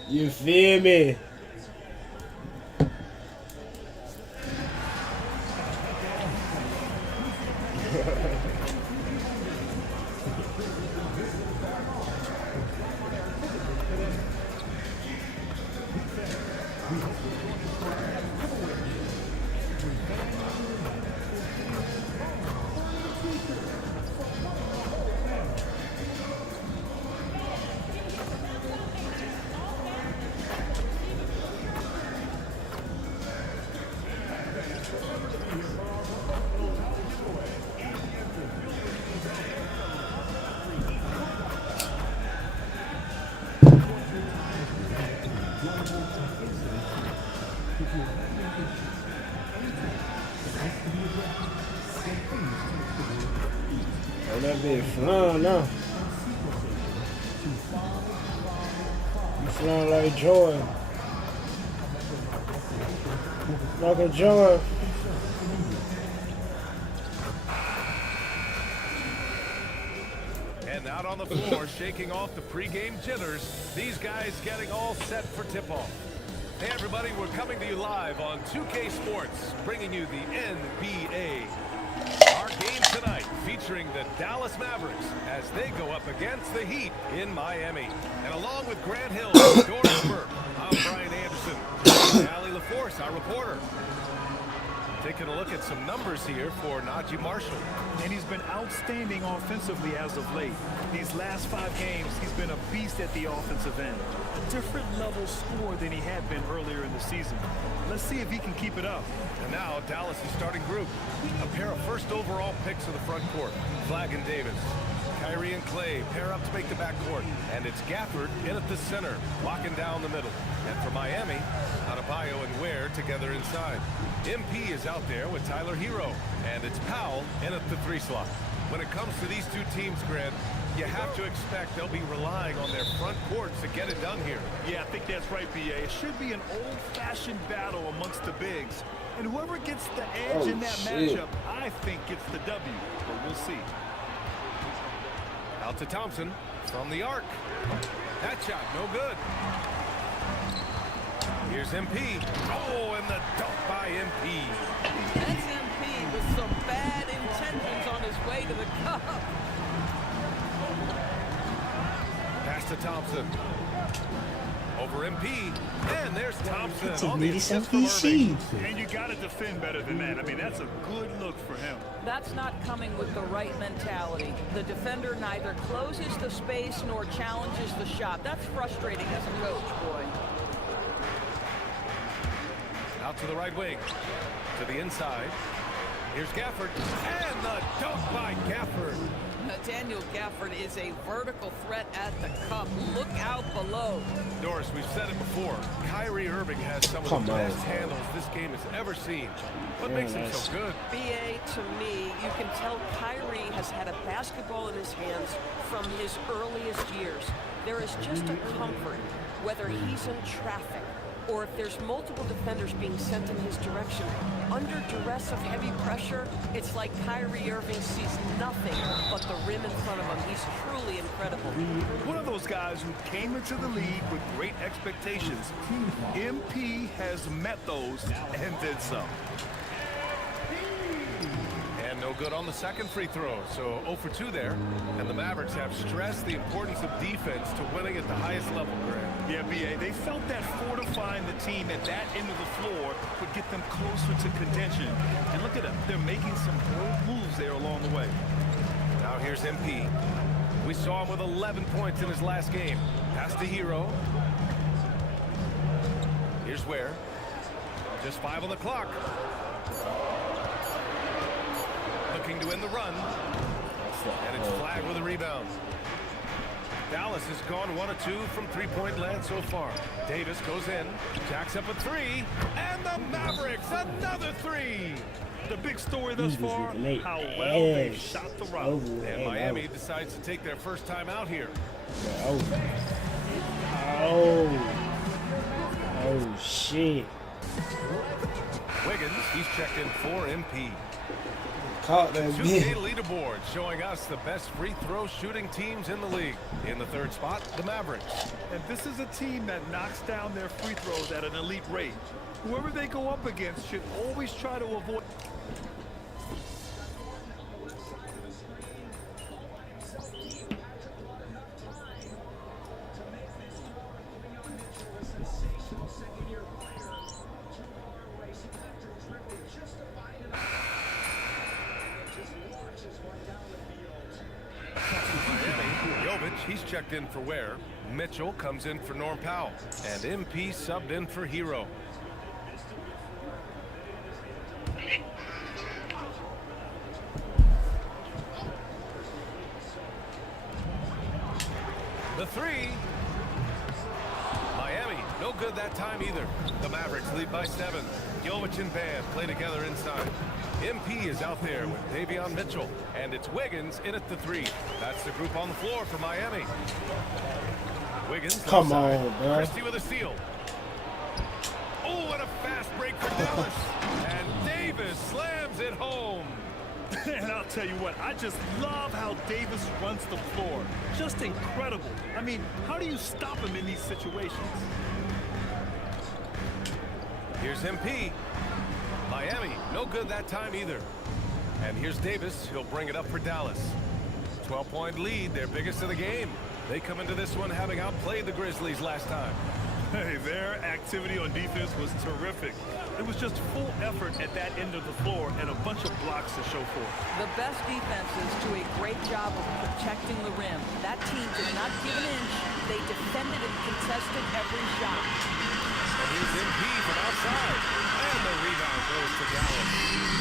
You feel me? Oh, that be flying now. You flying like Jordan. Like a Jordan. And out on the floor, shaking off the pregame jitters, these guys getting all set for tip-off. Hey everybody, we're coming to you live on 2K Sports, bringing you the NBA. Our game tonight featuring the Dallas Mavericks as they go up against the Heat in Miami. And along with Grant Hill and Doris Burke, I'm Brian Anderson. And Allie LaForce, our reporter. Taking a look at some numbers here for Najee Marshall. And he's been outstanding offensively as of late. These last 5 games, he's been a beast at the offensive end. A different level score than he had been earlier in the season. Let's see if he can keep it up. And now Dallas' starting group. A pair of first overall picks in the front court. Flagg and Davis. Kyrie and Clay pair up to make the backcourt. And it's Gafford in at the center, locking down the middle. And for Miami, Adebayo and Ware together inside. MP is out there with Tyler Hero. And it's Powell in at the 3 slot. When it comes to these two teams, Grant, you have to expect they'll be relying on their front court to get it done here. Yeah, I think that's right, B.A. It should be an old-fashioned battle amongst the bigs. And whoever gets the edge in that matchup, I think gets the W. But we'll see. Out to Thompson from the arc. That shot, no good. Here's MP. Oh, and the dunk by MP. That's MP with some bad intentions on his way to the cup. Pass to Thompson. Over MP. And there's Thompson It's a on the really assist from something Irving. And you got to defend better than that. I mean, that's a good look for him. That's not coming with the right mentality. The defender neither closes the space nor challenges the shot. That's frustrating as a coach, boy. Out to the right wing. To the inside. Here's Gafford. And the dunk by Gafford. Daniel Gafford is a vertical threat at the cup. Look out below. Doris, we've said it before. Kyrie Irving has some of the best handles this game has ever seen. What makes him so good? BA, to me, you can tell Kyrie has had a basketball in his hands from his earliest years. There is just a comfort, whether he's in traffic or if there's multiple defenders being sent in his direction. Under duress of heavy pressure, it's like Kyrie Irving sees nothing but the rim in front of him. He's truly incredible. One of those guys who came into the league with great expectations. MP has met those and then some. And no good on the second free throw, so 0 for 2 there. And the Mavericks have stressed the importance of defense to winning at the highest level, Greg. Yeah, BA, they felt that fortifying the team at that end of the floor would get them closer to contention. And look at them. They're making some bold moves there along the way. Now here's MP. We saw him with 11 points in his last game. Pass to Hero. Here's Ware. Just 5 on the clock. Looking to end the run. And it's flagged with a rebound. Dallas has gone 1 of 2 from three-point land so far. Davis goes in, jacks up a 3, and the Mavericks another 3. The big story thus far, how well they shot the rock. And Miami decides to take their first time out here. Oh shit. Wiggins, he's checked in for MP. Caught that 2K leaderboard showing us the best free throw shooting teams in the league. In the third spot, the Mavericks. And this is a team that knocks down their free throws at an elite rate. Whoever they go up against should always try to avoid. He's checked in for Ware. Mitchell comes in for Norm Powell. And MP subbed in for Hero. The 3. Miami, no good that time either. The Mavericks lead by 7. Jovic and Bam play together inside. MP is out there with Davion Mitchell, and it's Wiggins in at the 3. That's the group on the floor for Miami. Wiggins, come on, bro. Christie with a steal. Oh, and a fast break for Dallas. And Davis slams it home. And I'll tell you what, I just love how Davis runs the floor. Just incredible. I mean, how do you stop him in these situations? Here's MP. Miami, no good that time either. And here's Davis. He'll bring it up for Dallas. 12-point lead, their biggest of the game. They come into this one having outplayed the Grizzlies last time. Hey, their activity on defense was terrific. It was just full effort at that end of the floor and a bunch of blocks to show for it. The best defenses do a great job of protecting the rim. That team did not give an inch. They defended and contested every shot. And here's MP from outside. And the rebound goes to Dallas.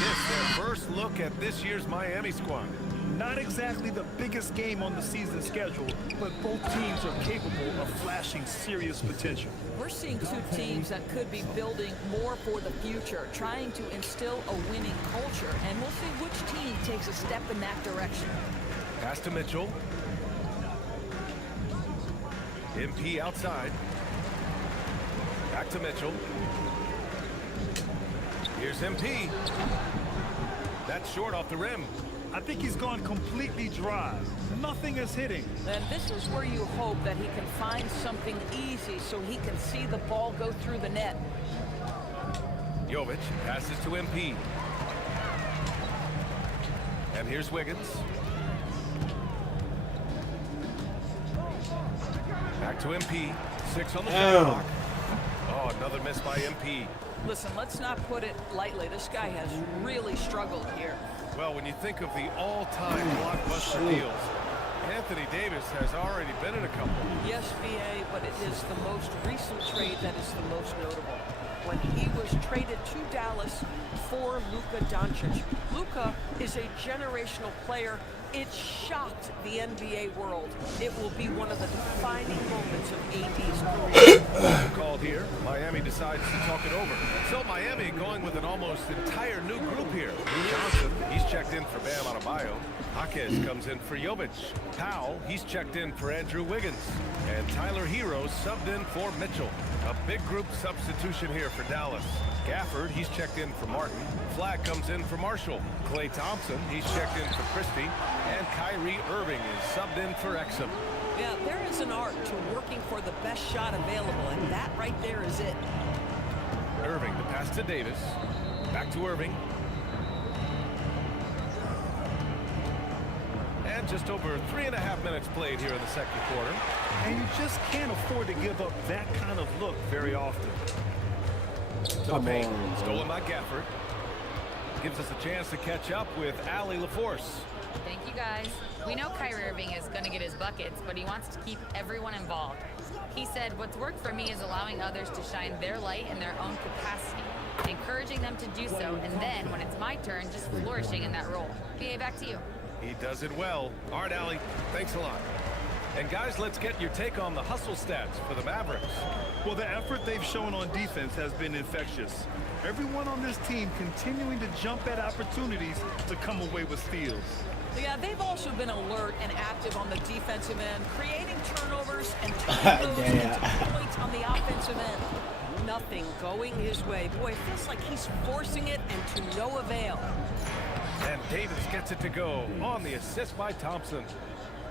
This their first look at this year's Miami squad. Not exactly the biggest game on the season schedule, but both teams are capable of flashing serious potential. We're seeing two teams that could be building more for the future, trying to instill a winning culture, and we'll see which team takes a step in that direction. Pass to Mitchell. MP outside. Back to Mitchell. Here's MP. That's short off the rim. I think he's gone completely dry. Nothing is hitting. And this is where you hope that he can find something easy so he can see the ball go through the net. Jovic passes to MP. And here's Wiggins. Back to MP. 6 on the shot clock. Oh, another miss by MP. Listen, let's not put it lightly. This guy has really struggled here. Well, when you think of the all-time blockbuster deals, Anthony Davis has already been in a couple. Yes, VA, but it is the most recent trade that is the most notable. When he was traded to Dallas for Luka Doncic. Luka is a generational player. It shocked the NBA world. It will be one of the defining moments of AD's career. Called here. Miami decides to talk it over. So Miami going with an almost entire new group here. Johnson, he's checked in for Bam Adebayo. Jaquez comes in for Jovic. Powell, he's checked in for Andrew Wiggins. And Tyler Hero subbed in for Mitchell. A big group substitution here for Dallas. Gafford, he's checked in for Martin. Flack comes in for Marshall. Klay Thompson, he's checked in for Christie. And Kyrie Irving is subbed in for Exum. Yeah, there is an art to working for the best shot available, and that right there is it. Irving, the pass to Davis. Back to Irving. And just over 3.5 minutes played here in the second quarter. And you just can't afford to give up that kind of look very often. To the paint, stolen by Gafford. Gives us a chance to catch up with Allie LaForce. Thank you, guys. We know Kyrie Irving is going to get his buckets, but he wants to keep everyone involved. He said, what's worked for me is allowing others to shine their light in their own capacity, encouraging them to do so, and then, when it's my turn, just flourishing in that role. BA, back to you. He does it well. All right, Allie, thanks a lot. And guys, let's get your take on the hustle stats for the Mavericks. Well, the effort they've shown on defense has been infectious. Everyone on this team continuing to jump at opportunities to come away with steals. Yeah, they've also been alert and active on the defensive end, creating turnovers and turning those into points on the offensive end. Nothing going his way. Boy, it feels like he's forcing it and to no avail. And Davis gets it to go on the assist by Thompson.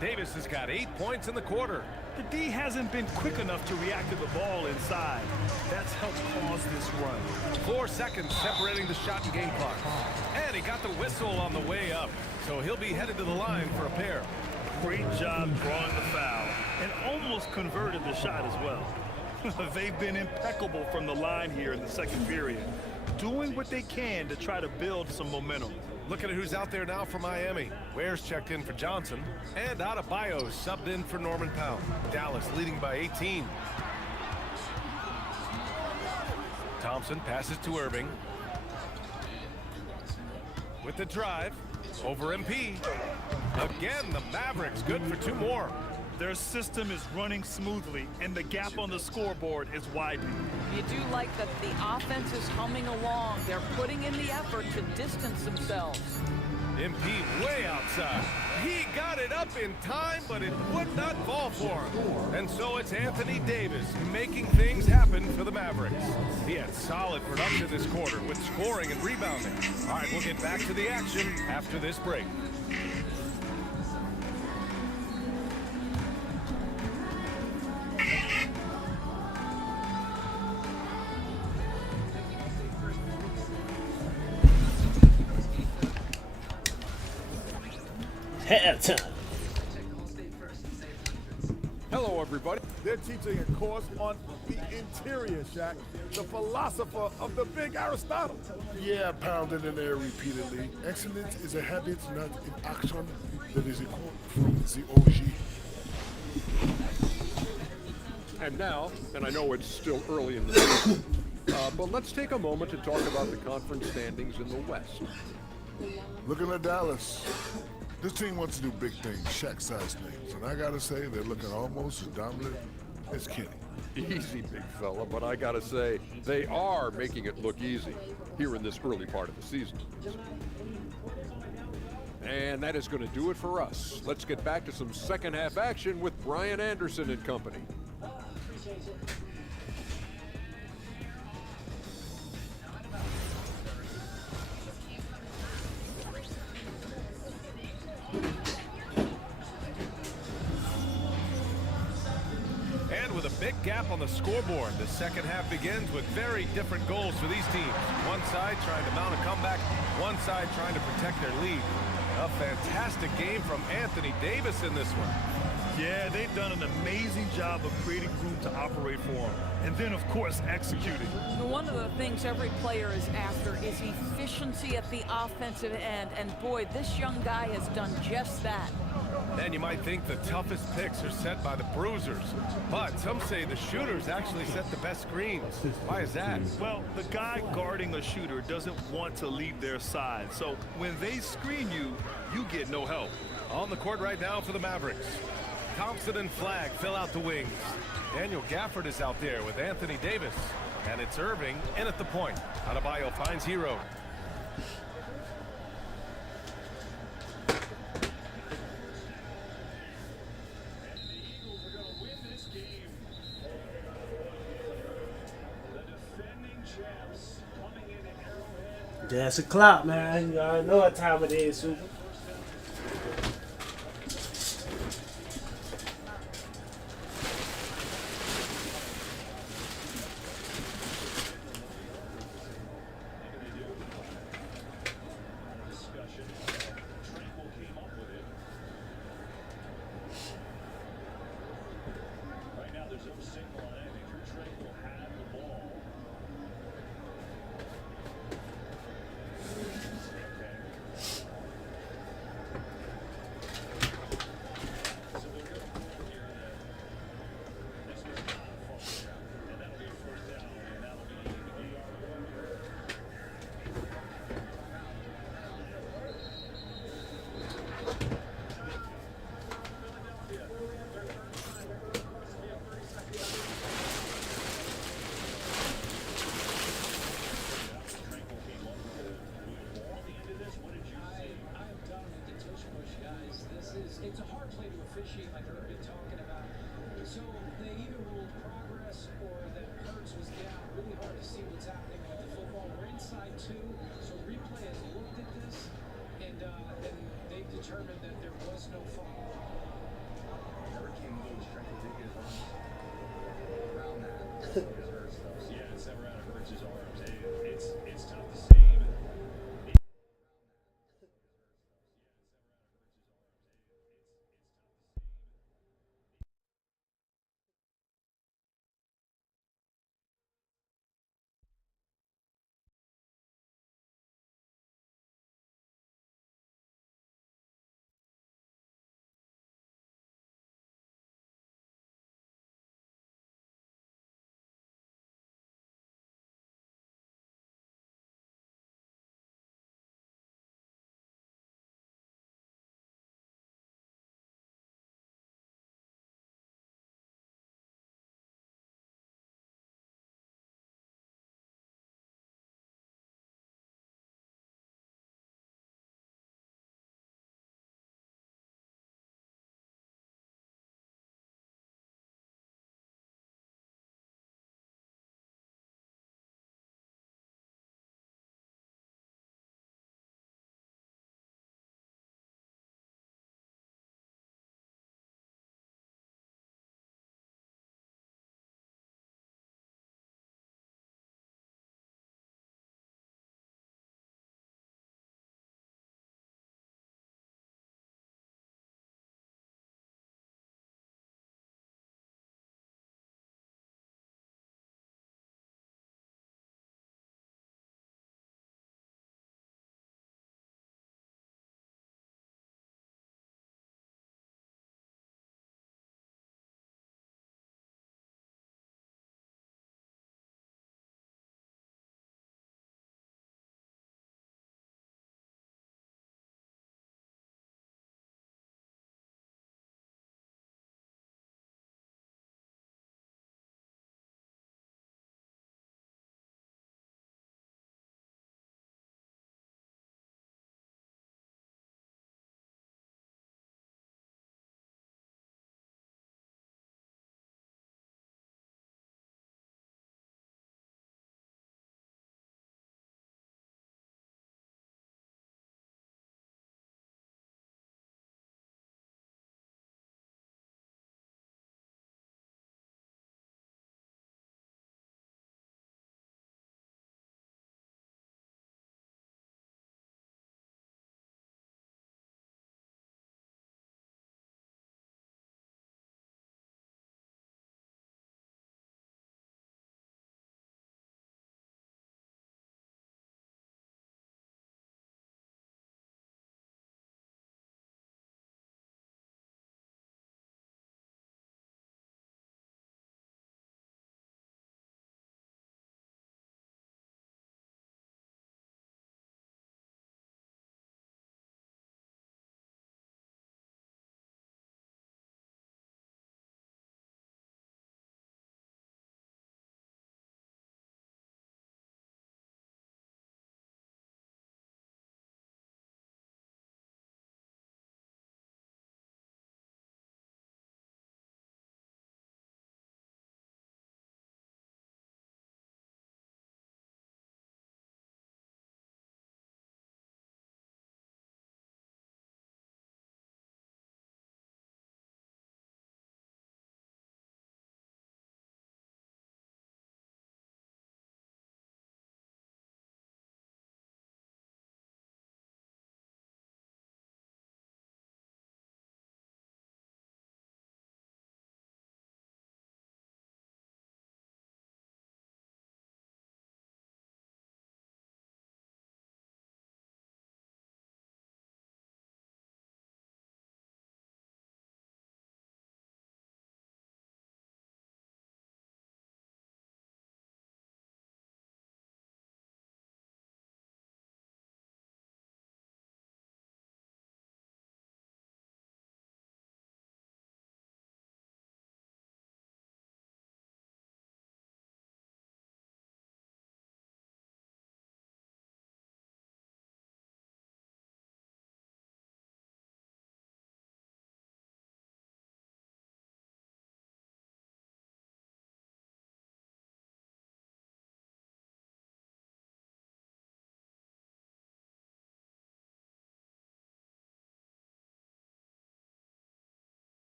Davis has got 8 points in the quarter. The D hasn't been quick enough to react to the ball inside. That's helped cause this run. 4 seconds separating the shot and game clock. And he got the whistle on the way up. So he'll be headed to the line for a pair. Great job drawing the foul and almost converted the shot as well. They've been impeccable from the line here in the second period, doing what they can to try to build some momentum. Looking at who's out there now for Miami. Ware's checked in for Johnson. And Adebayo subbed in for Norman Powell. Dallas leading by 18. Thompson passes to Irving. With the drive. Over MP. Again, the Mavericks good for 2 more. Their system is running smoothly, and the gap on the scoreboard is widening. You do like that the offense is humming along. They're putting in the effort to distance themselves. MP way outside. He got it up in time, but it would not fall for him. And so it's Anthony Davis making things happen for the Mavericks. He had solid production this quarter with scoring and rebounding. All right, we'll get back to the action after this break. Hello, everybody. They're teaching a course on the interior, Shaq, the philosopher of the big Aristotle. Yeah, pounded in there repeatedly. Excellence is a habit, not an action. That is a quote from the OG. And now, and I know it's still early in the season, but let's take a moment to talk about the conference standings in the West. Looking at Dallas. This team wants to do big things, Shaq-sized things. And I gotta say, they're looking almost as dominant as Kenny. Easy, big fella, but I gotta say, they are making it look easy here in this early part of the season. And that is going to do it for us. Let's get back to some second half action with Brian Anderson and company. on the scoreboard. The second half begins with very different goals for these teams. One side trying to mount a comeback, one side trying to protect their lead. A fantastic game from Anthony Davis in this one. Yeah, they've done an amazing job of creating room to operate for him. And then, of course, executing. One of the things every player is after is efficiency at the offensive end. And boy, this young guy has done just that. And you might think the toughest picks are set by the bruisers. But some say the shooters actually set the best screens. Why is that? Well, the guy guarding a shooter doesn't want to leave their side. So when they screen you, you get no help. On the court right now for the Mavericks. Thompson and Flagg fill out the wings. Daniel Gafford is out there with Anthony Davis. And it's Irving in at the point. Adebayo finds Hero. Yeah, it's a clock, man. You already know what time it is, Super. It's a hard play to officiate, like we've been talking about. So they either ruled progress or that Hurts was down. Really hard to see what's happening with the football. We're inside 2, so replay has looked at this, and they've determined that there was no foul. Hurricane Gage tried to dig his arms around that. Yeah, it's never out of Hurts' arms. It's tough to see.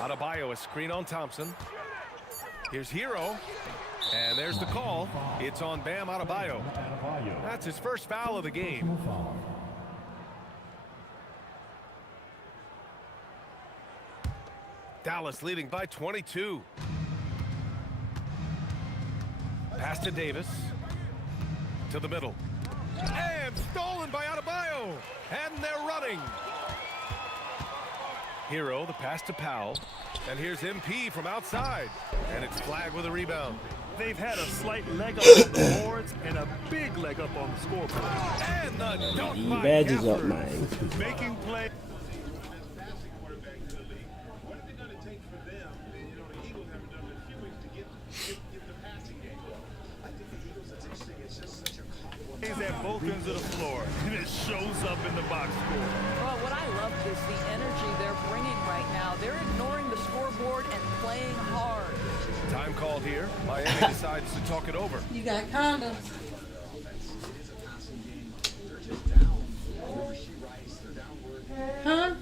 Adebayo, a screen on Thompson. Here's Hero. And there's the call. It's on Bam Adebayo. That's his first foul of the game. Dallas leading by 22. Pass to Davis. To the middle. And stolen by Adebayo. And they're running. Hero, the pass to Powell. And here's MP from outside. And it's flagged with a rebound. They've had a slight leg up on the boards and a big leg up on the scoreboard. And the dunk by Badges up, Gafford. man. Making play. At both ends of the floor, and it shows up in the box score. Well, what I love is the energy they're bringing right now. They're ignoring the scoreboard and playing hard. Time called here. Miami decides to talk it over. You got condoms. Huh?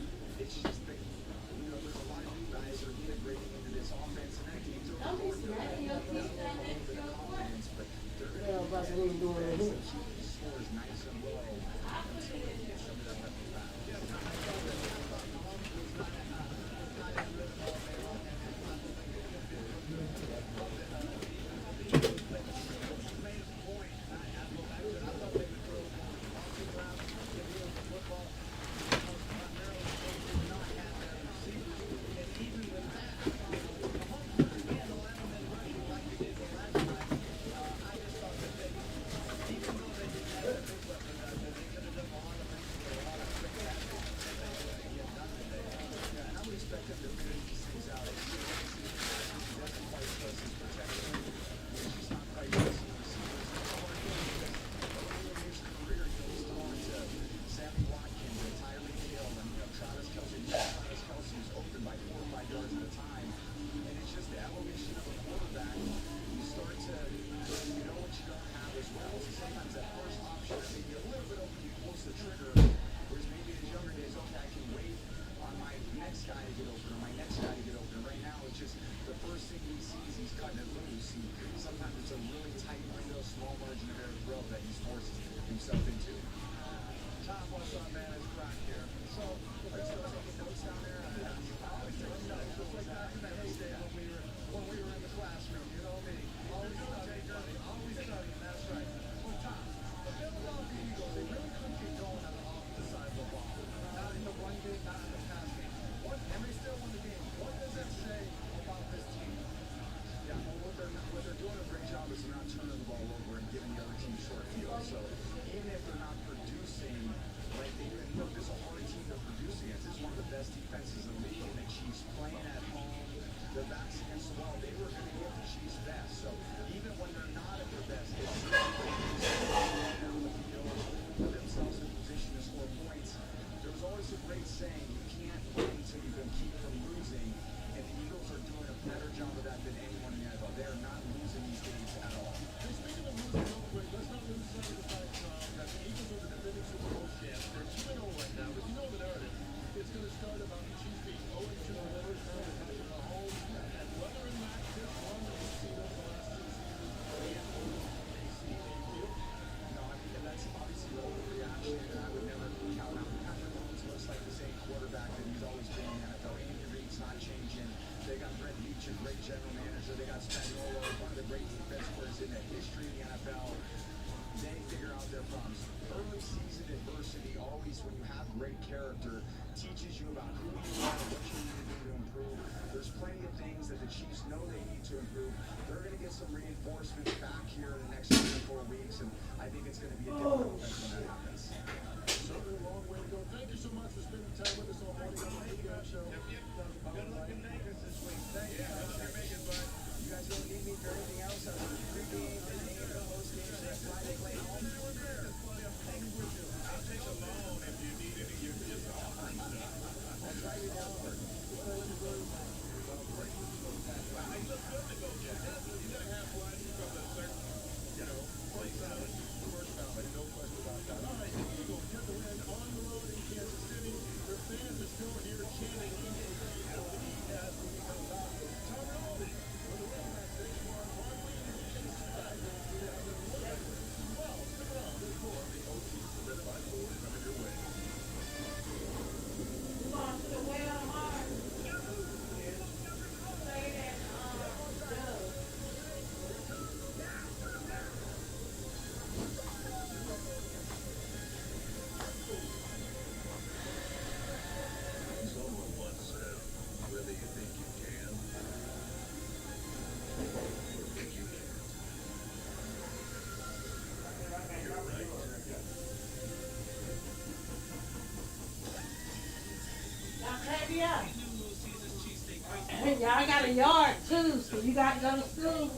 Y'all got a yard too, so you got to go to school.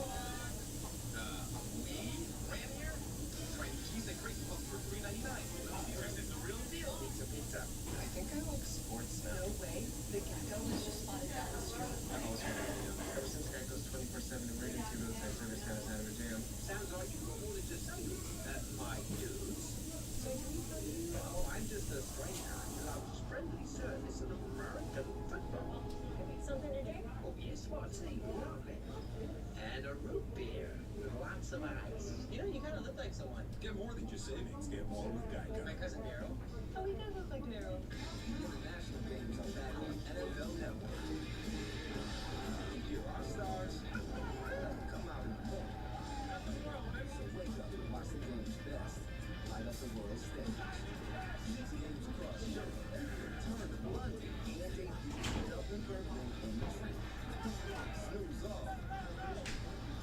And a root beer with lots of ice. You know, you kind of look like someone. Get more than just savings. Get more with Geico. My cousin Daryl. Oh, he does look like Daryl. The national games on that NFL Network. Your rock stars come out in the morning. So wake up and watch the game's best. Light up the world stage. These games across Europe. Turn to London. And they Dublin, Berkeley, and Madrid. Snooze off.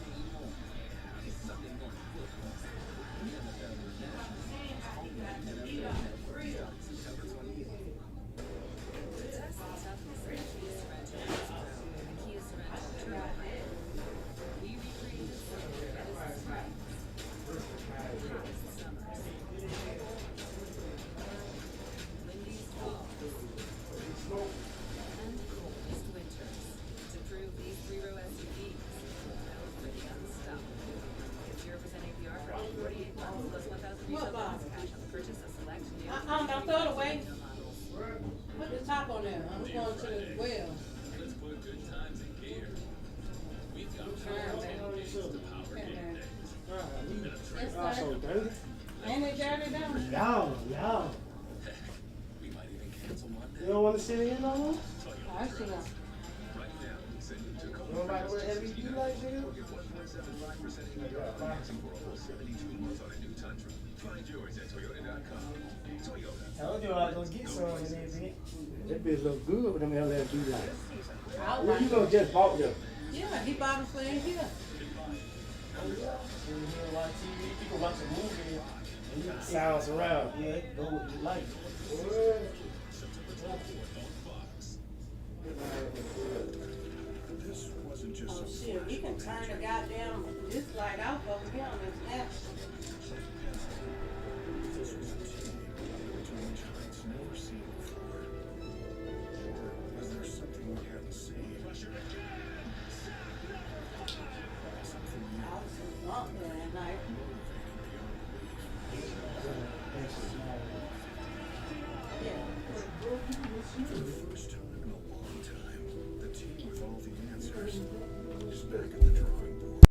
Game on. It's Sunday morning football. The NFL International. Home NFL Network starts September 28th. Test the toughness of the Kia Sorento. The Kia Sorento Turbo Hybrid. We recreated some of the best strengths. Hottest summers. Windiest falls. And coldest winters. To prove these three-row SUVs are pretty unstoppable. Get 0% APR for 48 months plus 1,000 retail bonus cash on the purchase of select new. Don't throw it away. Put the top on there. I'm going to the well. Let's put good times in gear. We've got power tailgates to power game days. That's so dirty. Ain't it dirty down? Y'all. We might even cancel Monday. You don't want to sit in no more? I see that. Right now, send you to You don't like what heavy you like, nigga? or get 1.75% APR financing for a full 72 months on a new Tundra. Find yours at Toyota.com. Toyota. Told you I was gonna get some in there, bitch. That bitch look good with them LFG lights. I Where you gonna just bought them? Yeah, he bought them for in here. Watch TV, you can watch a movie and you can sound surround. Yeah, go with your light. This wasn't just Oh shit, we can turn the goddamn this light off over here on this app. This was a team to reach heights never seen before. Or was there something we hadn't seen? Something new. I was just up there at night. For the first time in a long time, the team with all the answers is back at the drawing board.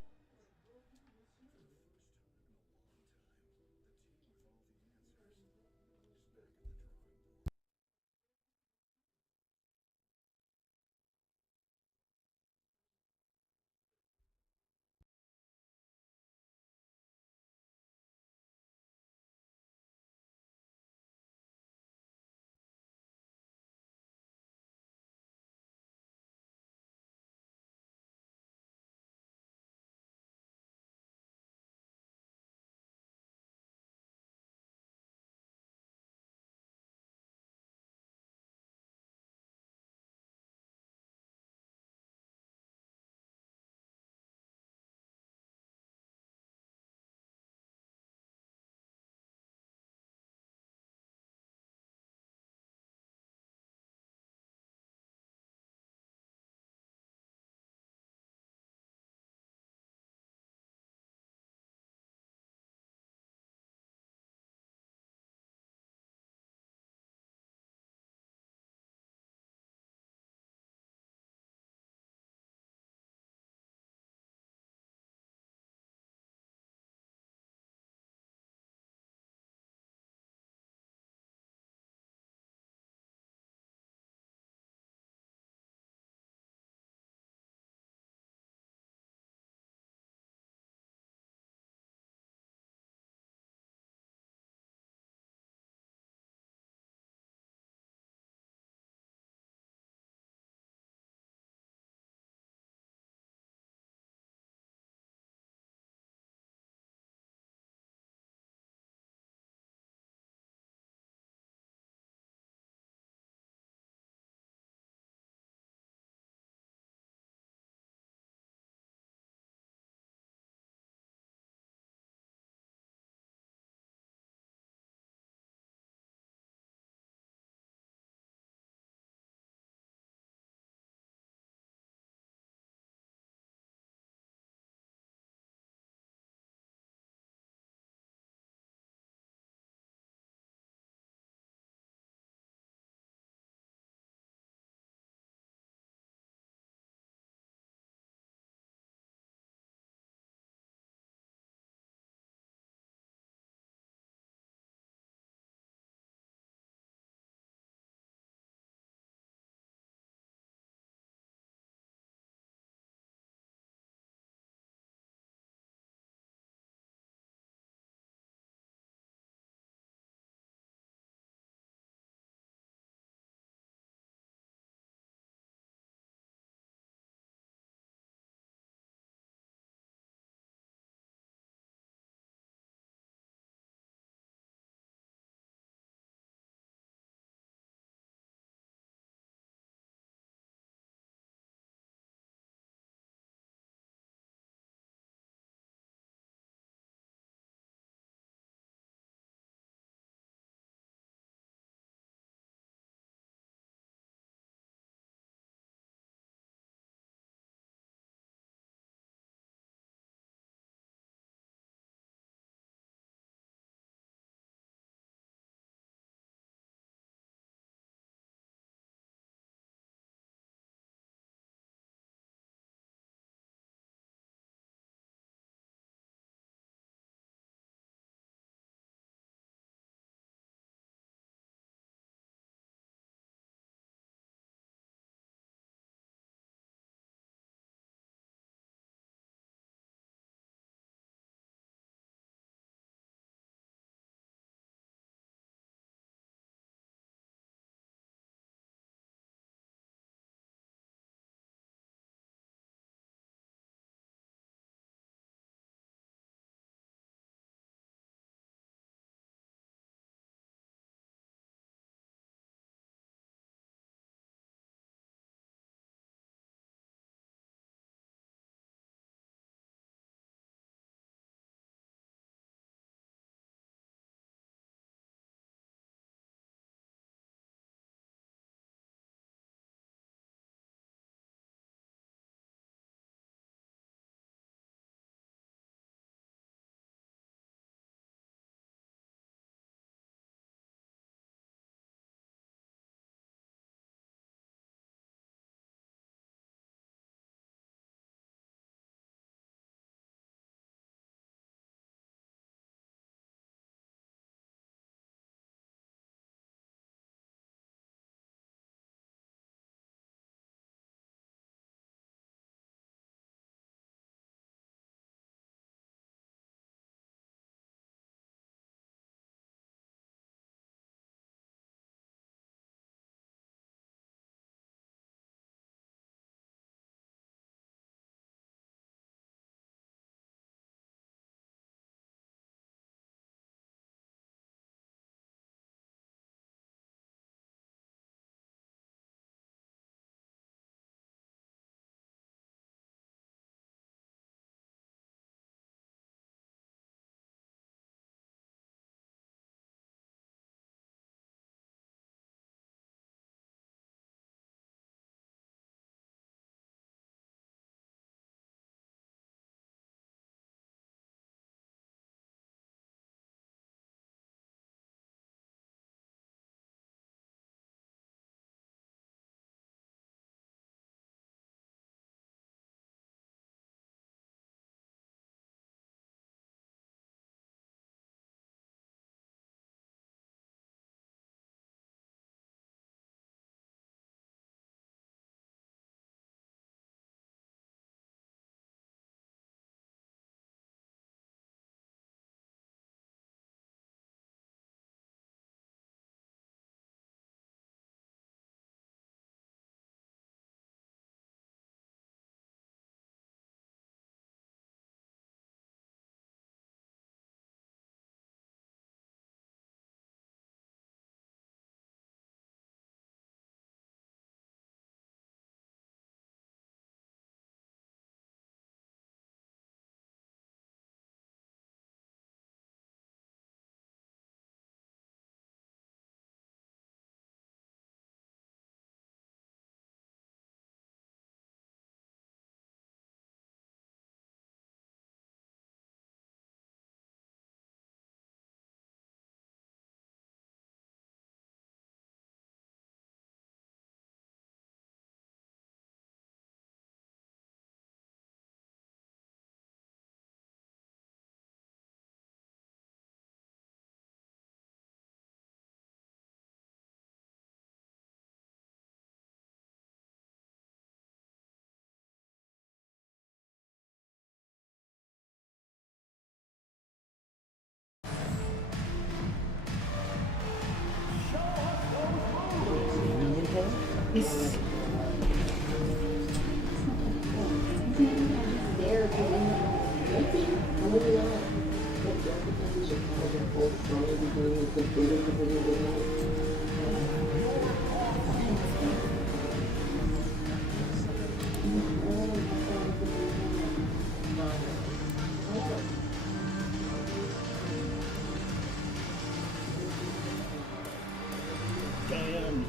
Damn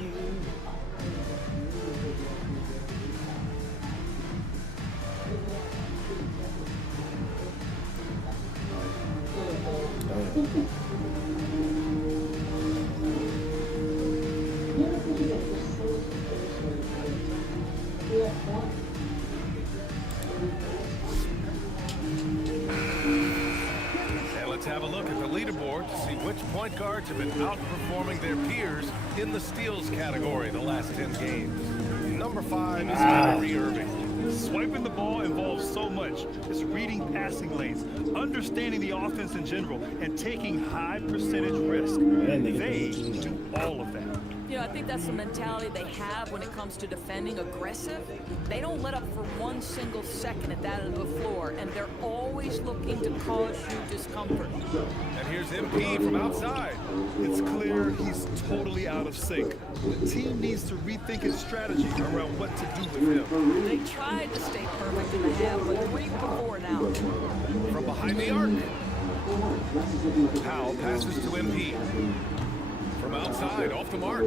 you. And let's have a look at the leaderboard to see which point guards have been outperforming their peers in the steals category the last 10 games. Number 5 is Kyrie Irving. Swiping the ball involves so much. It's reading passing lanes, understanding the offense in general, and taking high percentage risk. They do all of that. You know, I think that's the mentality they have when it comes to defending aggressive. They don't let up for one single second at that end of the floor, and they're always looking to cause you discomfort. And here's MP from outside. It's clear he's totally out of sync. The team needs to rethink its strategy around what to do with him. They tried to stay perfect in the half, but 3 for 4 now. From behind the arc. Powell passes to MP. From outside, off the mark.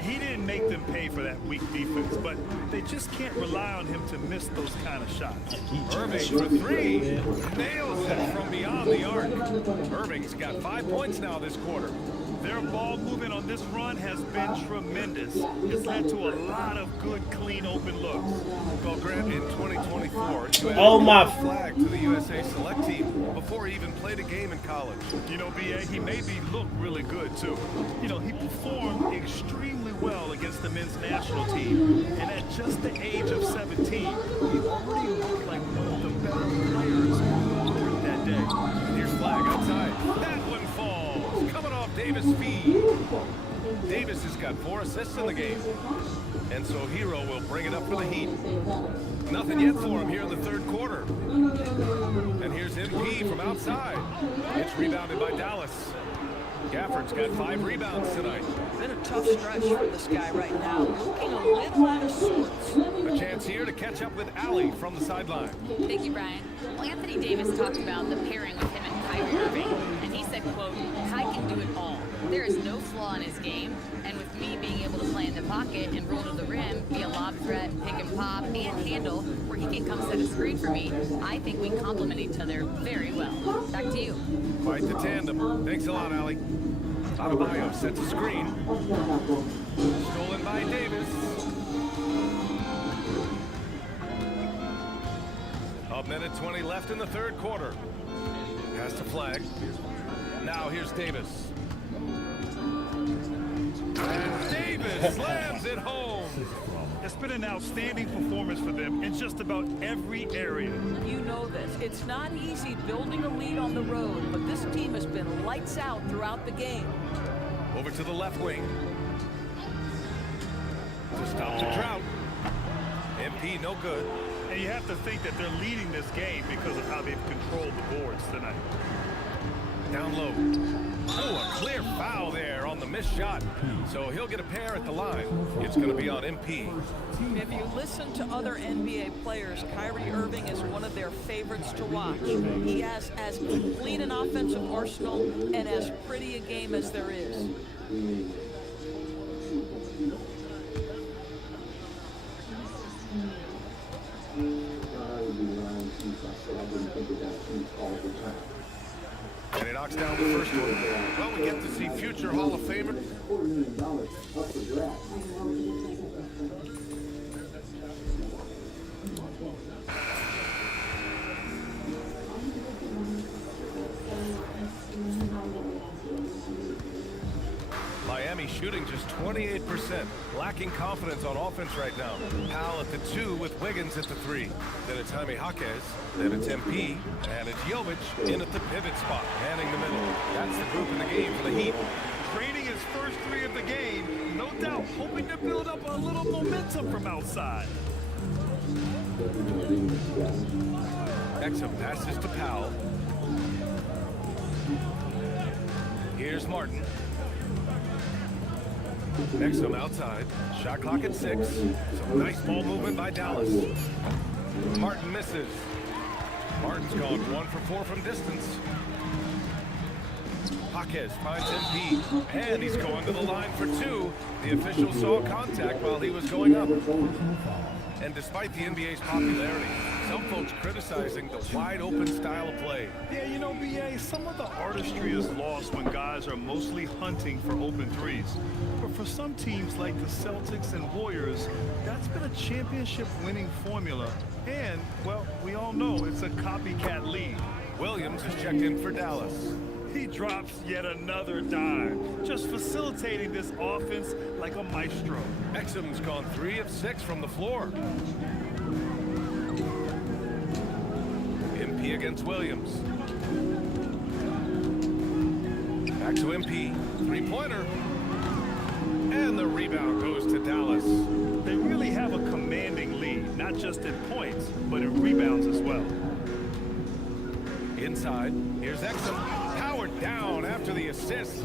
He didn't make them pay for that weak defense, but they just can't rely on him to miss those kind of shots. Irving for 3. Nails it from beyond the arc. Irving's got 5 points now this quarter. Their ball movement on this run has been tremendous. It's led to a lot of good, clean, open looks. Well, Grant, in 2024, you had Oh, my flag to the USA Select Team before he even played a game in college. You know, B.A., he made me look really good, too. You know, he performed extremely well against the men's national team. And at just the age of 17, he already looked like one of the better players on the court that day. Here's flag outside. That one falls. Coming off Davis' feed. Davis has got 4 assists in the game. And so Hero will bring it up for the Heat. Nothing yet for him here in the third quarter. And here's MP from outside. It's rebounded by Dallas. Gafford's got 5 rebounds tonight. Been a tough stretch for this guy right now. Looking a little out of sorts. A chance here to catch up with Allie from the sideline. Thank you, Brian. Well, Anthony Davis talked about the pairing with him and Kyrie Irving, and he said, quote, "Kai can do it all. There is no flaw in his game, and with me being able to play in the pocket and roll to the rim, be a lob threat, pick and pop, and handle, where he can come set a screen for me, I think we complement each other very well." Back to you. Quite the tandem. Thanks a lot, Allie. Adebayo sets a screen. Stolen by Davis. A minute 20 left in the third quarter. Pass to Flag. Now here's Davis. And Davis slams it home. It's been an outstanding performance for them in just about every area. You know this. It's not easy building a lead on the road, but this team has been lights out throughout the game. Over to the left wing. To stop the drought. MP no good. And you have to think that they're leading this game because of how they've controlled the boards tonight. Down low. Oh, a clear foul there on the missed shot. So he'll get a pair at the line. It's going to be on MP. If you listen to other NBA players, Kyrie Irving is one of their favorites to watch. He has as complete an offensive arsenal and as pretty a game as there is. And he knocks down the first one. Well, we get to see future Hall of Famer. Miami shooting just 28%, lacking confidence on offense right now. Powell at the 2 with Wiggins at the 3. Then it's Jaime Jaquez, then it's MP, and it's Jovic in at the pivot spot, manning the middle. That's the group in the game for the Heat. Trading his first 3 of the game, no doubt hoping to build up a little momentum from outside. Exum passes to Powell. Here's Martin. Exum outside. Shot clock at 6. Some nice ball movement by Dallas. Martin misses. Martin's gone 1 for 4 from distance. Jaquez finds MP, and he's going to the line for 2. The official saw contact while he was going up. And despite the NBA's popularity, some folks criticizing the wide-open style of play. Yeah, you know, BA, some of the artistry is lost when guys are mostly hunting for open threes. But for some teams like the Celtics and Warriors, that's been a championship-winning formula. And, well, we all know it's a copycat league. Williams is checked in for Dallas. He drops yet another dime, just facilitating this offense like a maestro. Exum's gone 3 of 6 from the floor. MP against Williams. Back to MP. 3-pointer. And the rebound goes to Dallas. They really have a commanding lead, not just in points, but in rebounds as well. Inside, here's Exum. Powered down after the assist.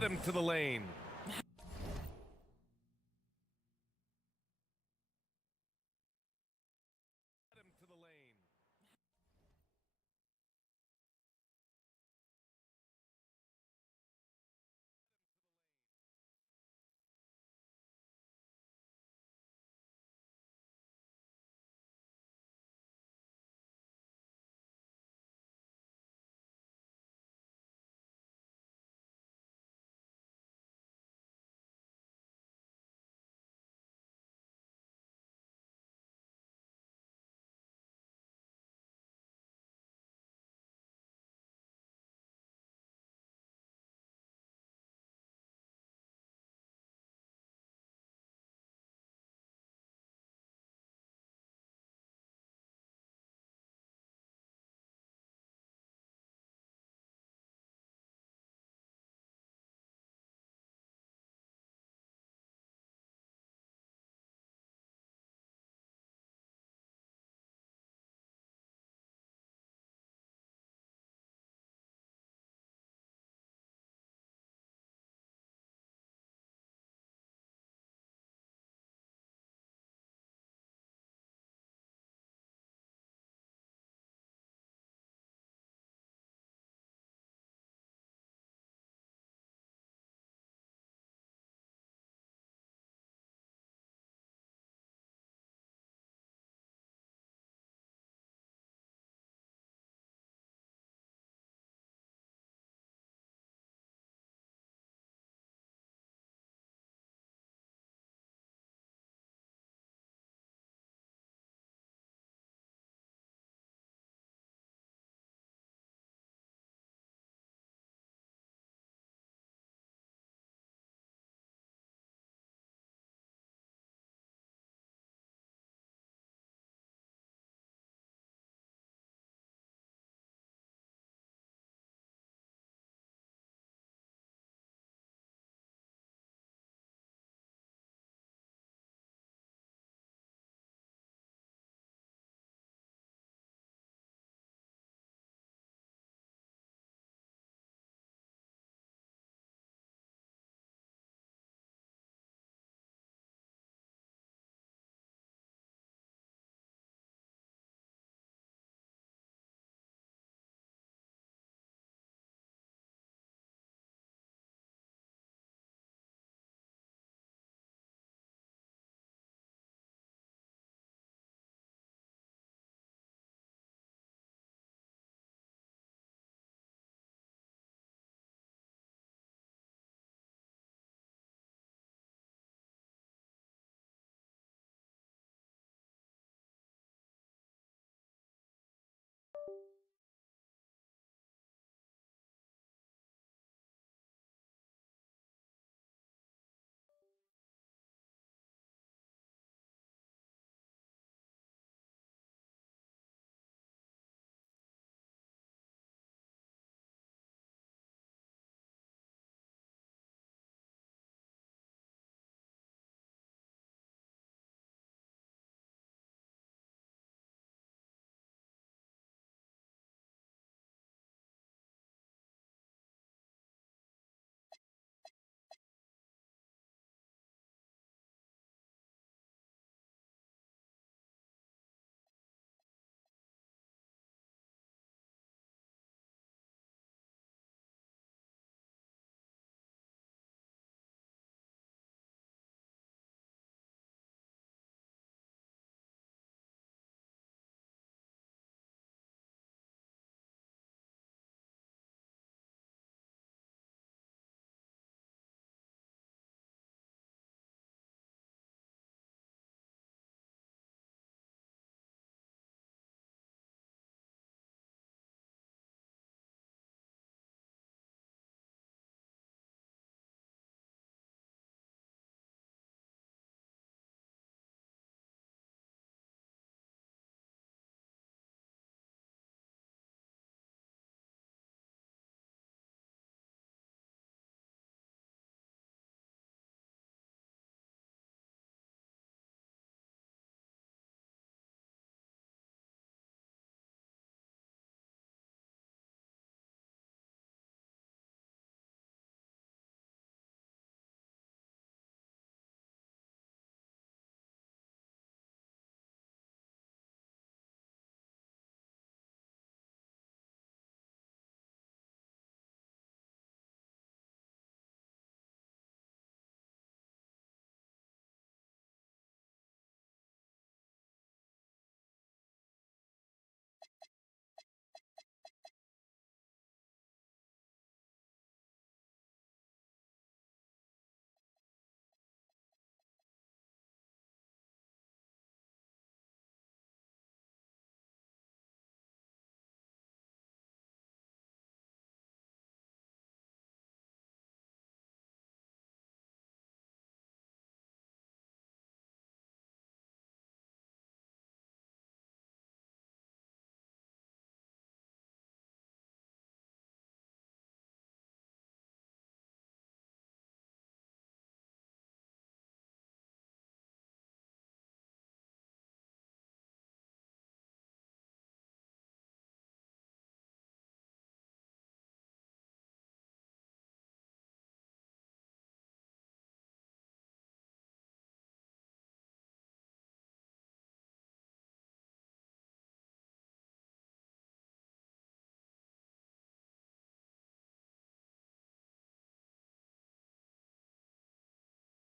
Him to the lane.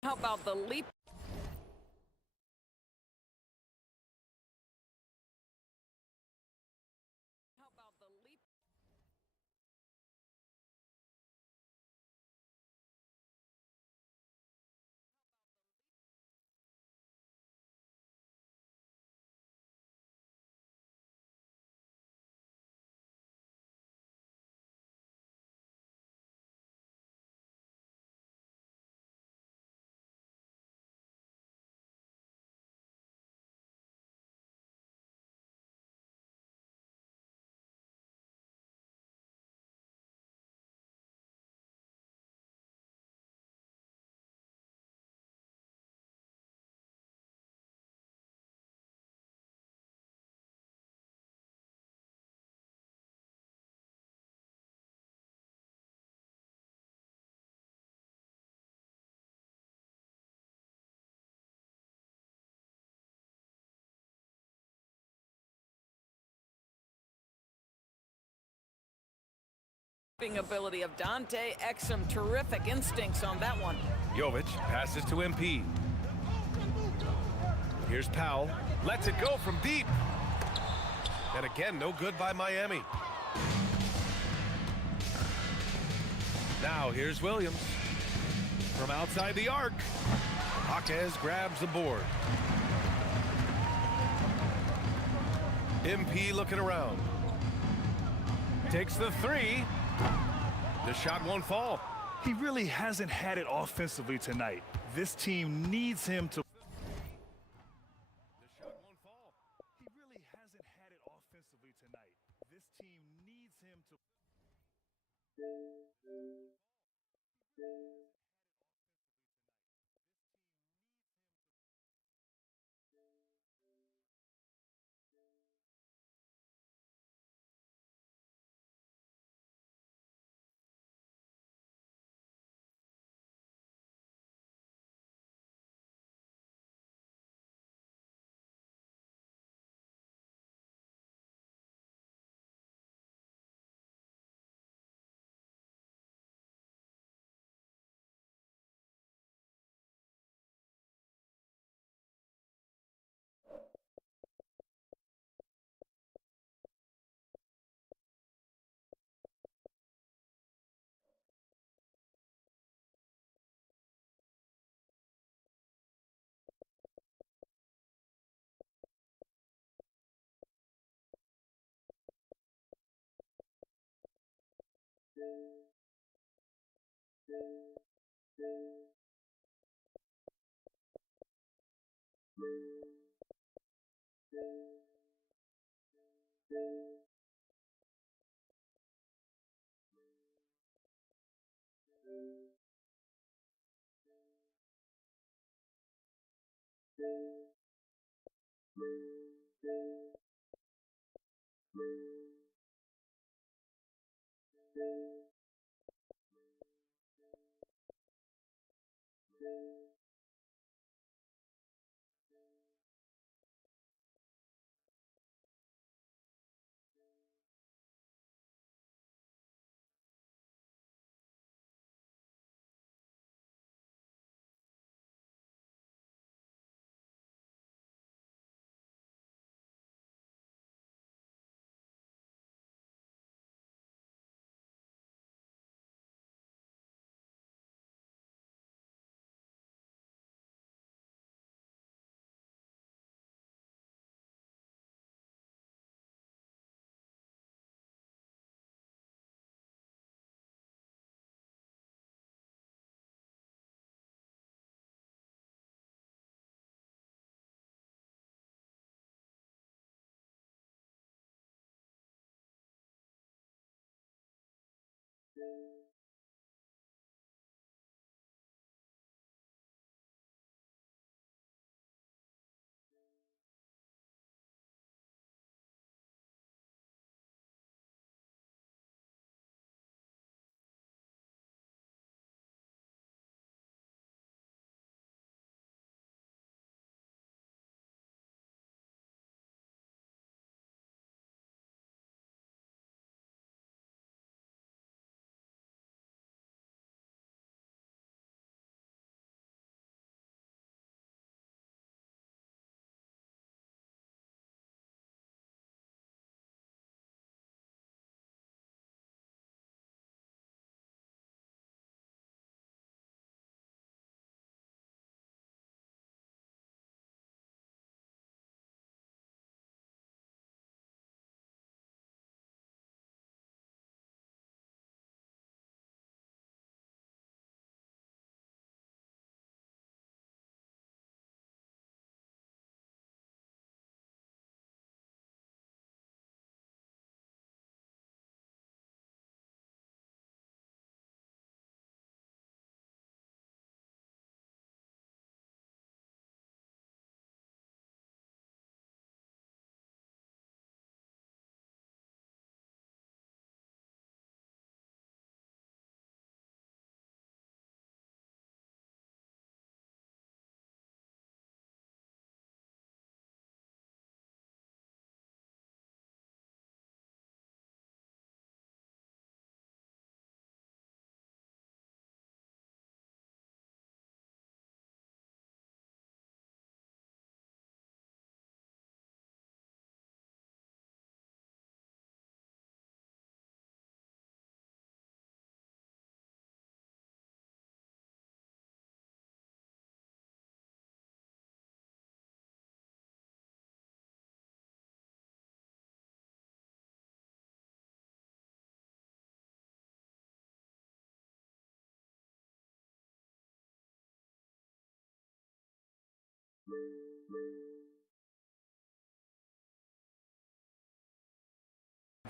How about the leap? How about the leap? Ability of Dante Exum, terrific instincts on that one. Jovic passes to MP. Here's Powell. Lets it go from deep. And again, no good by Miami. Now here's Williams. From outside the arc. Jaquez grabs the board. MP looking around. Takes the three. The shot won't fall. He really hasn't had it offensively tonight. This team needs him to. The shot won't fall. He really hasn't had it offensively tonight. This team needs him to.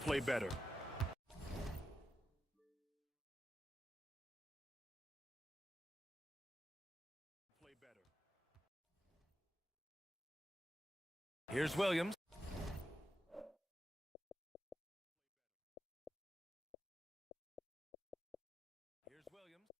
Play better. Play better. Here's Williams. Here's Williams.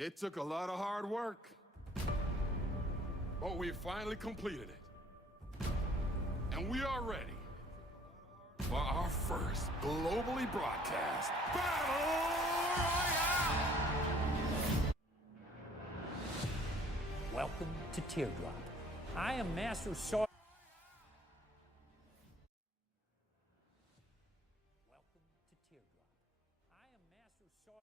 It took a lot of hard work, but we finally completed it. And we are ready for our first globally broadcast Battle Royale! Welcome to Teardrop. I am Master Saw. Welcome to Teardrop. I am Master Saw.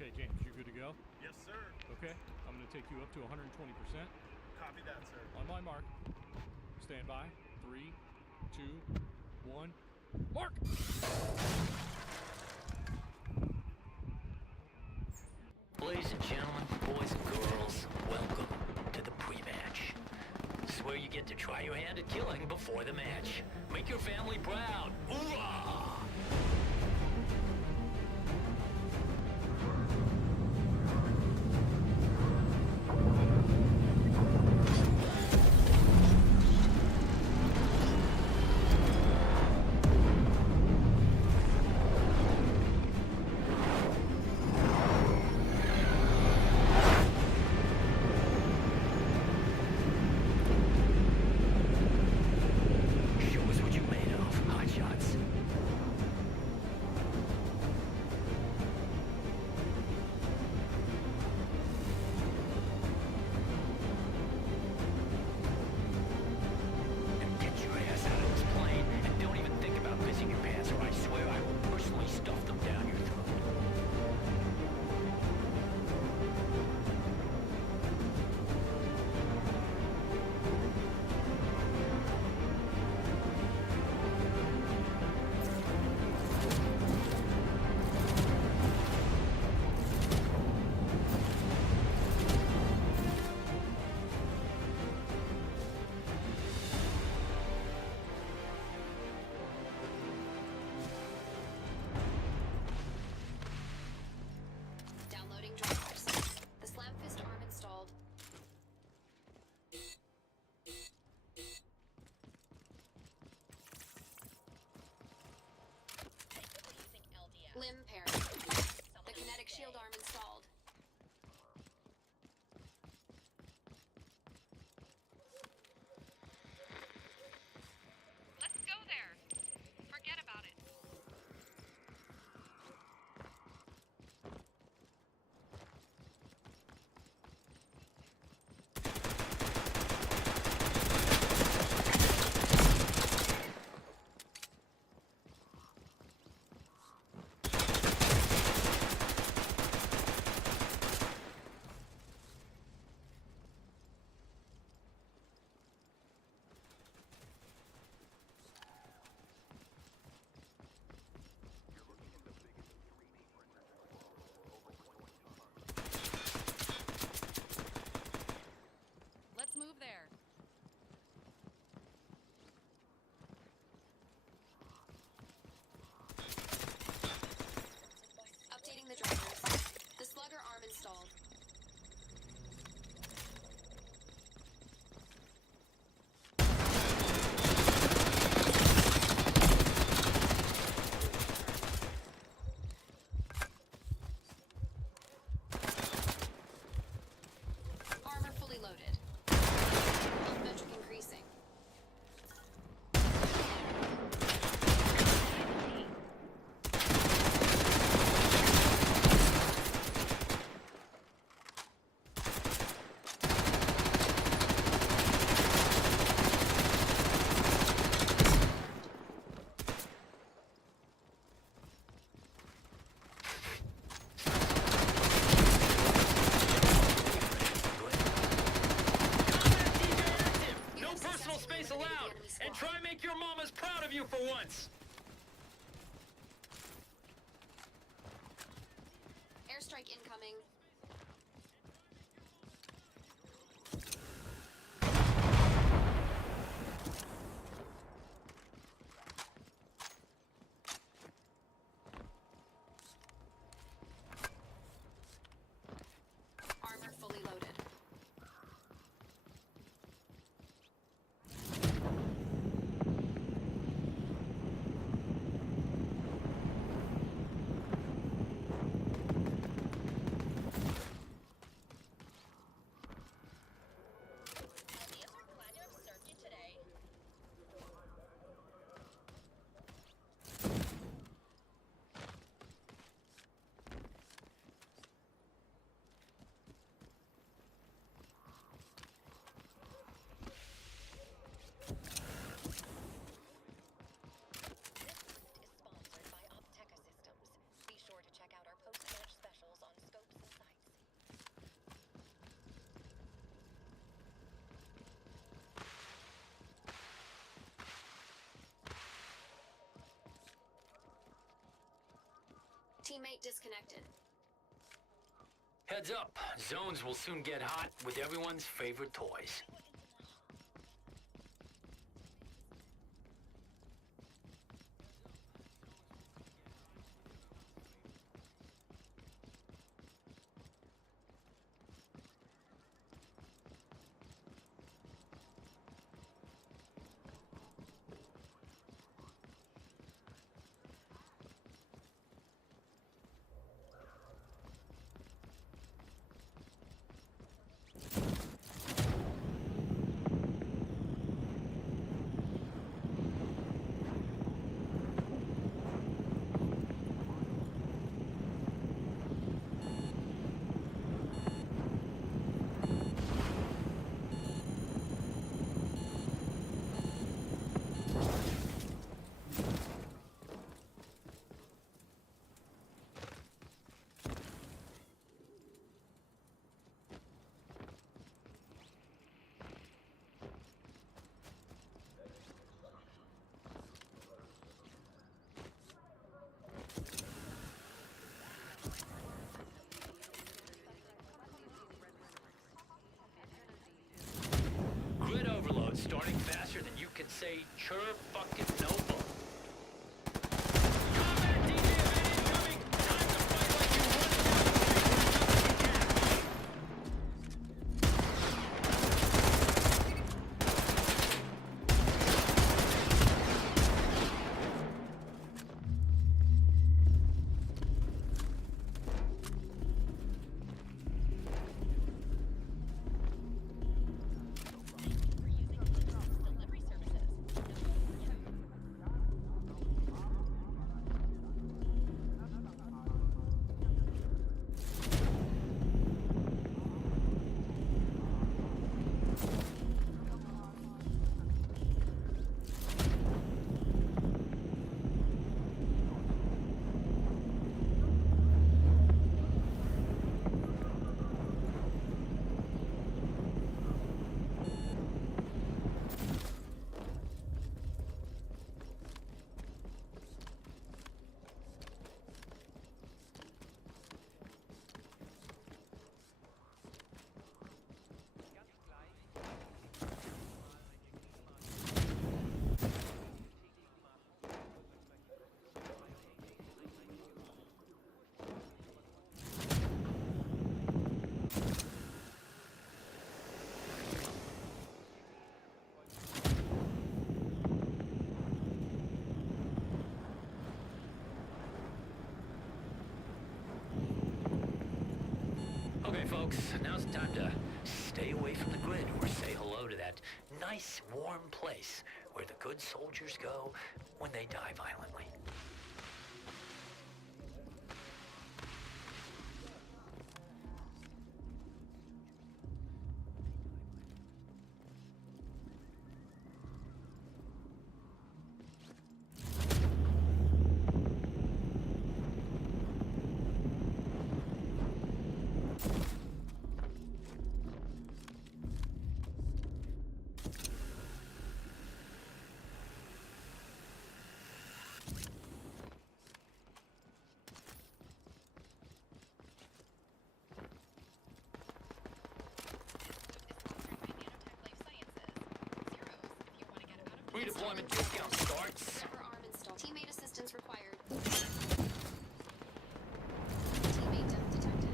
Okay, James, you good to go? Yes, sir. Okay, I'm going to take you up to 120%. Copy that, sir. On my mark. Stand by. 3, 2, 1. Mark! Ladies and gentlemen, boys and girls, welcome to the pre-match. This is where you get to try your hand at killing before the match. Make your family proud. Hoorah! Show us what you're made of, hotshots. And get your ass out of this plane, and don't even think about pissing your pants, or I swear I will personally stuff them down your throat. space allowed. And try make your mamas proud of you for once. Airstrike incoming. Armor fully loaded. Teammate disconnected. Heads up, zones will soon get hot with everyone's favorite toys. Grid overload starting faster than you can say chirp fucking noble. Combat DJ event incoming! Time to fight like you Okay, folks, now's the time to stay away from the grid or say hello to that nice, warm place where the good soldiers go when they die violently. Redeployment discount starts. Sever arm installed. Teammate assistance required. Teammate death detected.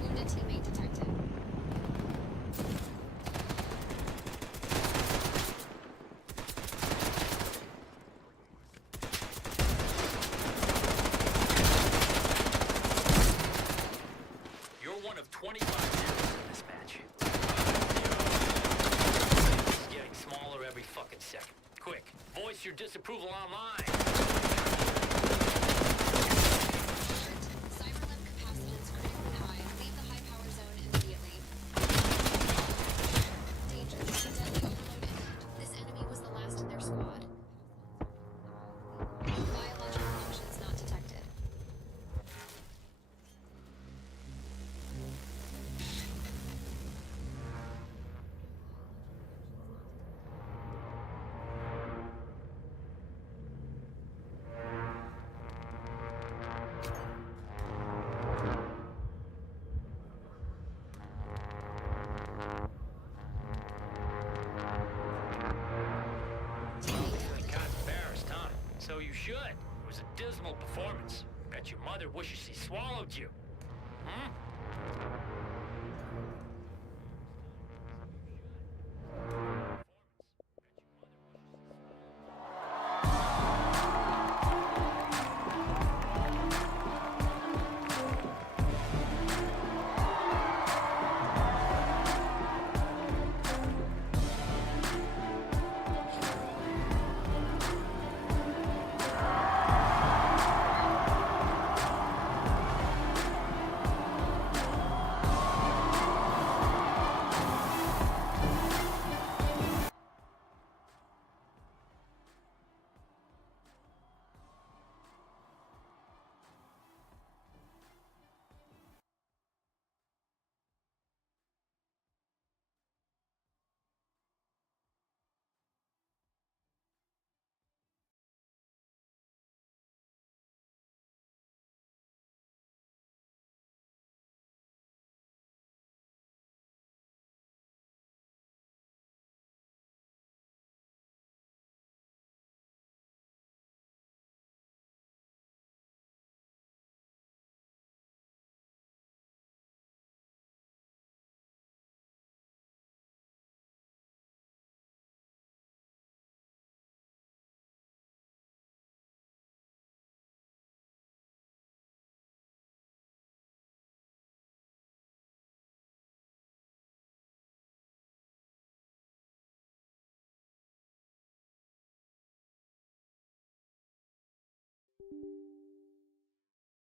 Wounded teammate detected. You're one of 25 heroes in this match. It's getting smaller every fucking second. Quick, voice your disapproval online. Cyberlimb capacitance critically high. Leave the high power zone immediately. Danger. Deadly overload imminent. This enemy was the last in their squad. Biological functions not detected. Feeling kind of embarrassed, huh? So you should. It was a dismal performance. Bet your mother wishes she swallowed you. Hmm?